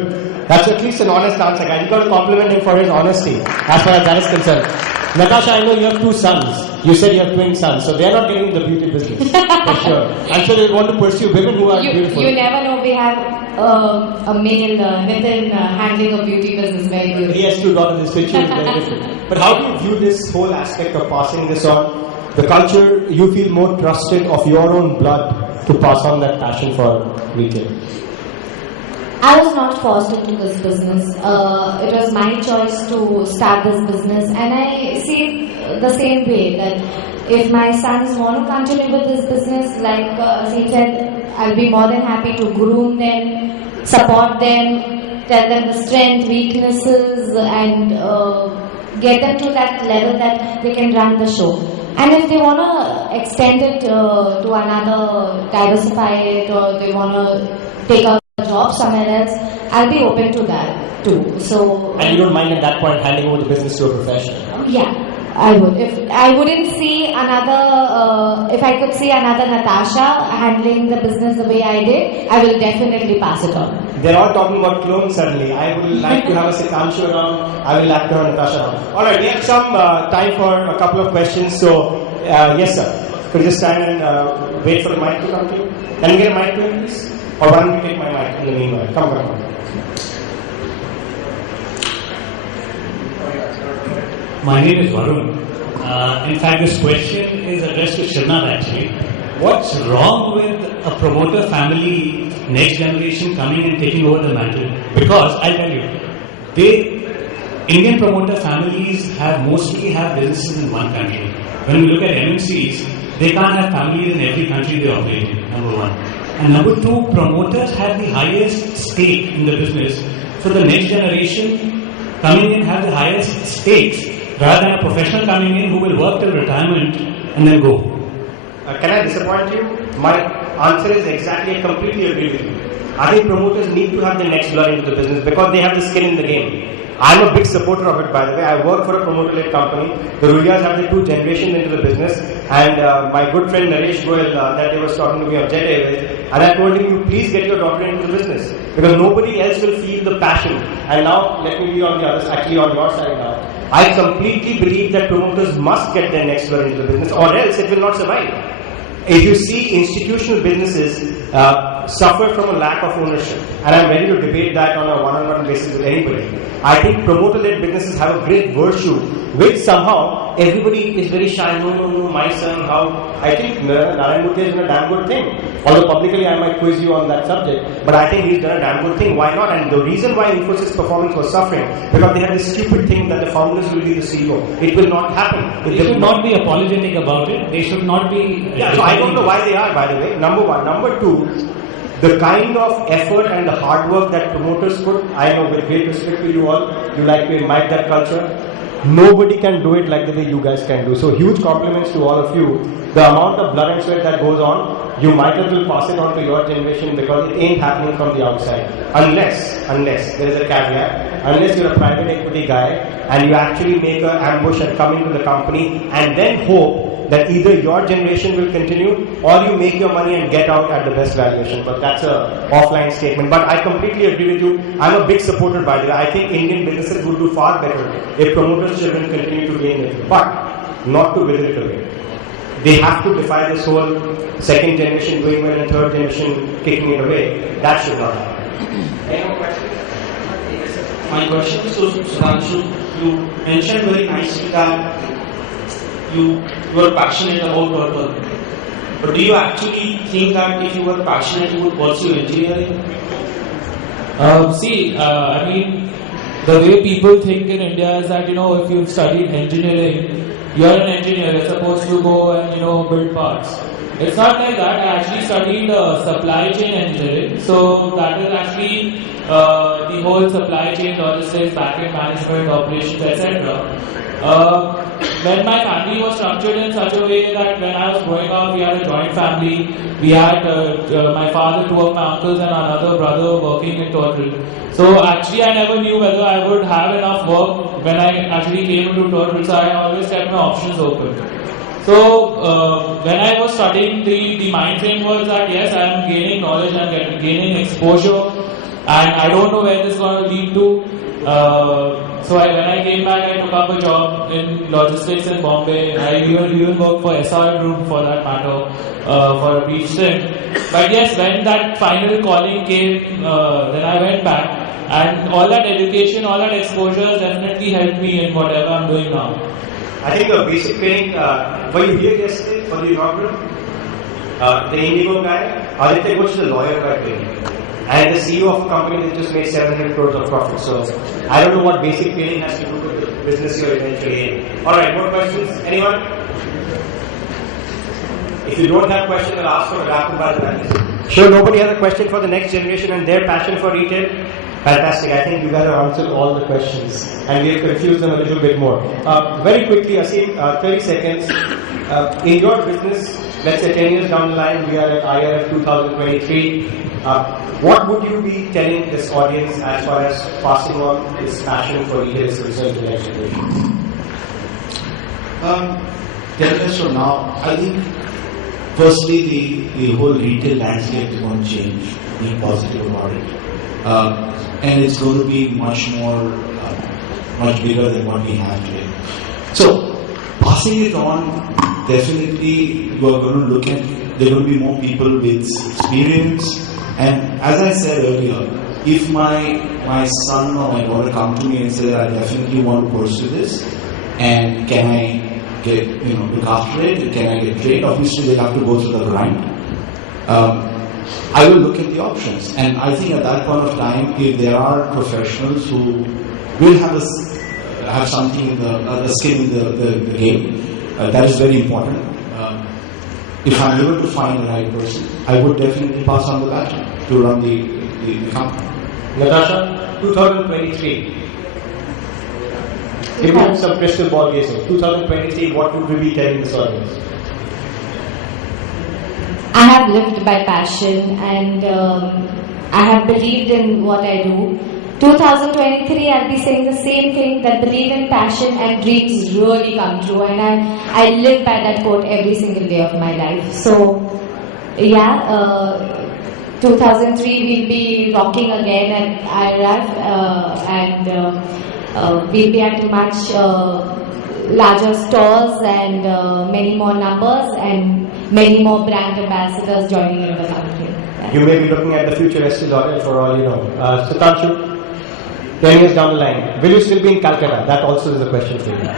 That's at least an honest answer, guys. You got to compliment him for his honesty, as far as that is concerned. Natasha, I know you have 2 sons. You said you have twin sons, so they're not getting into the beauty business, for sure. I'm sure they want to pursue women who are beautiful. You never know, we have a male Nitin handling a beauty business very good. He has 2 daughters, his picture is very different. But how do you view this whole aspect of passing this on? The culture, you feel more trusted of your own blood to pass on that passion for retail? I was not forced into this business. It was my choice to start this business, and I see it the same way that if my sons want to continue with this business, like he said, I'll be more than happy to groom them, support them, tell them the strength, weaknesses, and get them to that level that they can run the show. And if they want to extend it to another, diversify it, or they want to take a job somewhere else, I'll be open to that too. So. And you don't mind at that point handing over the business to a professional? Yeah, I would. If I wouldn't see another, if I could see another Natasha handling the business the way I did, I will definitely pass it on. They're all talking about clones suddenly. I would like to have a Siddhanshu around. I will like to have Natasha around. Alright, we have some time for a couple of questions. So, yes sir. Could you just stand and wait for the mic to come to you? Can we get a mic to him please? Or why don't we take my mic in the meanwhile? Come. My name is Varun. In fact, this question is addressed to Shivnath actually. What's wrong with a promoter family, next generation coming and taking over the mantle? Because I'll tell you, Indian promoter families mostly have businesses in one country. When we look at MNCs, they can't have families in every country they operate in, number one. And number two, promoters have the highest stake in the business. So the next generation coming in have the highest stakes rather than a professional coming in who will work till retirement and then go. Can I disappoint you? My answer is exactly, I completely agree with you. I think promoters need to have the next blood into the business because they have the skin in the game. I'm a big supporter of it, by the way. I work for a promoter-led company. The Ruyas have the 2 generations into the business. And my good friend Naresh Goyal, that day was talking to me of Jet Airways. And I told him, you please get your daughter into the business. Because nobody else will feel the passion. And now, let me be on the other side, actually on your side now. I completely believe that promoters must get their next blood into the business or else it will not survive. If you see institutional businesses suffer from a lack of ownership, and I'm ready to debate that on a one-on-one basis with anybody, I think promoter-led businesses have a great virtue, which somehow everybody is very shy. No, my son, how? I think Narayan Murthy has done a damn good thing. Although publicly I might quiz you on that subject, but I think he's done a damn good thing. Why not? And the reason why Infosys performance was suffering, because they had this stupid thing that the founders will be the CEO. It will not happen. They should not be apologetic about it. They should not be... Yeah, so I don't know why they are, by the way. Number one. Number two, the kind of effort and the hard work that promoters put, I know with great respect to you all, you like to imbibe that culture. Nobody can do it like the way you guys can do. So huge compliments to all of you. The amount of blood and sweat that goes on, you might as well pass it on to your generation because it ain't happening from the outside. Unless, there is a caveat, unless you're a private equity guy and you actually make an ambush and come into the company and then hope that either your generation will continue or you make your money and get out at the best valuation. But that's a offline statement. But I completely agree with you. I'm a big supporter, by the way. I think Indian businesses would do far better if promoters' children continue to gain it. But not to wither it away. They have to defy this whole second generation doing well and third generation kicking it away. That should not happen. My question is to Sudhanshu. You mentioned very nicely that you were passionate about purple. But do you actually think that if you were passionate, you would pursue engineering? I mean, the way people think in India is that, if you've studied engineering, you're an engineer, you're supposed to go and, build parts. It's not like that. I actually studied supply chain engineering. So that is actually the whole supply chain, logistics, back-end management, operations, etc. When my family was structured in such a way that when I was growing up, we had a joint family. We had my father, 2 of my uncles, and another brother working in Total. So actually, I never knew whether I would have enough work when I actually came into Total. So I always kept my options open. So when I was studying, the mind frame was that yes, I am gaining knowledge, I am gaining exposure, and I don't know where this is going to lead to. So when I came back, I took up a job in logistics in Bombay. I even worked for SR Group for that matter, for a brief stint. But yes, when that final calling came, then I went back. And all that education, all that exposure has definitely helped me in whatever I'm doing now. I think the basic training, were you here yesterday for the inaugural? The Indigo guy, Aditya Ghosh is a lawyer by training. And the CEO of a company that just made 700 crores of profit. So I don't know what basic training has to do with the business you're eventually in. Alright, more questions? Anyone? If you don't have questions, I'll ask for a rapid fire round. Sure, nobody has a question for the next generation and their passion for retail? Fantastic. I think you guys have answered all the questions and we have confused them a little bit more. Very quickly, Asim, 30 seconds. In your business, let's say 10 years down the line, we are at IRF 2023. What would you be telling this audience as far as passing on this passion for retail is concerned to the next generation? 10 years from now, I think firstly the whole retail landscape is going to change. Be positive about it. And it's going to be much bigger than what we have today. So, passing it on, definitely you are going to look at, there are going to be more people with experience. And as I said earlier, if my son or my daughter come to me and say, I definitely want to pursue this, and can I get, look after it, and can I get trained? Obviously, they'll have to go through the grind. I will look at the options, and I think at that point of time, if there are professionals who will have something, a skill in the game, that is very important. If I'm able to find the right person, I would definitely pass on the baton to run the company. Natasha, 2023. Give me some crystal ball gazing. 2023, what would we be telling this audience? I have lived by passion and I have believed in what I do. 2023, I'll be saying the same thing, that believe in passion and dreams really come true, and I live by that quote every single day of my life. So, yeah, 2003 we'll be rocking again at IRF and we'll be at much larger stores and many more numbers and many more brand ambassadors joining in the company. Yeah. You may be looking at the future Estee Lauder for all you know. Sudhanshu, 10 years down the line, will you still be in Calcutta? That also is a question for you.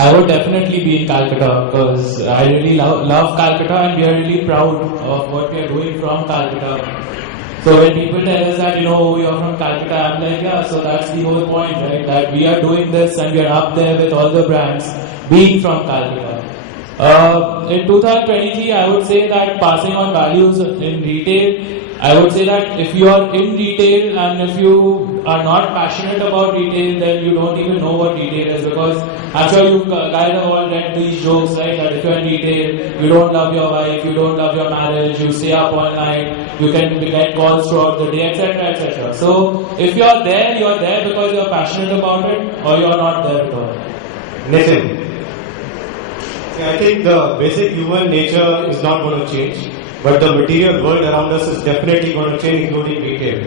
I would definitely be in Calcutta because I really love Calcutta and we are really proud of what we are doing from Calcutta. So when people tell us that, we are from Calcutta, I'm like, yeah, so that's the whole point, right? That we are doing this and we are up there with all the brands being from Calcutta. In 2023, I would say that passing on values in retail, I would say that if you are in retail and if you are not passionate about retail, then you don't even know what retail is, because I'm sure you guys have all read these jokes, right? That if you're in retail, you don't love your wife, you don't love your marriage, you stay up all night, you can get calls throughout the day, etc., etc. So if you're there because you're passionate about it, or you're not there at all. Nathan. I think the basic human nature is not going to change, but the material world around us is definitely going to change, including retail.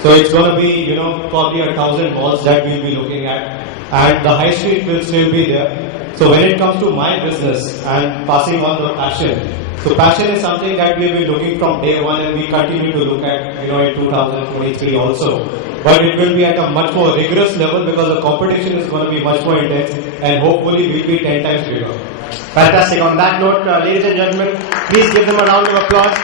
So it's going to be, probably 1,000 malls that we'll be looking at, and the high street will still be there. So when it comes to my business and passing on the passion, so passion is something that we'll be looking from day one, and we continue to look at, in 2023 also. But it will be at a much more rigorous level because the competition is going to be much more intense, and hopefully we'll be 10 times bigger. Fantastic. On that note, ladies and gentlemen, please give them a round of applause.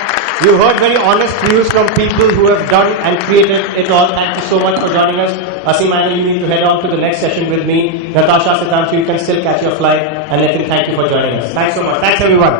You heard very honest views from people who have done and created it all. Thank you so much for joining us. Asim, I know you need to head on to the next session with me. Natasha, Sudhanshu, you can still catch your flight. And Nathan, thank you for joining us. Thanks so much. Thanks everyone.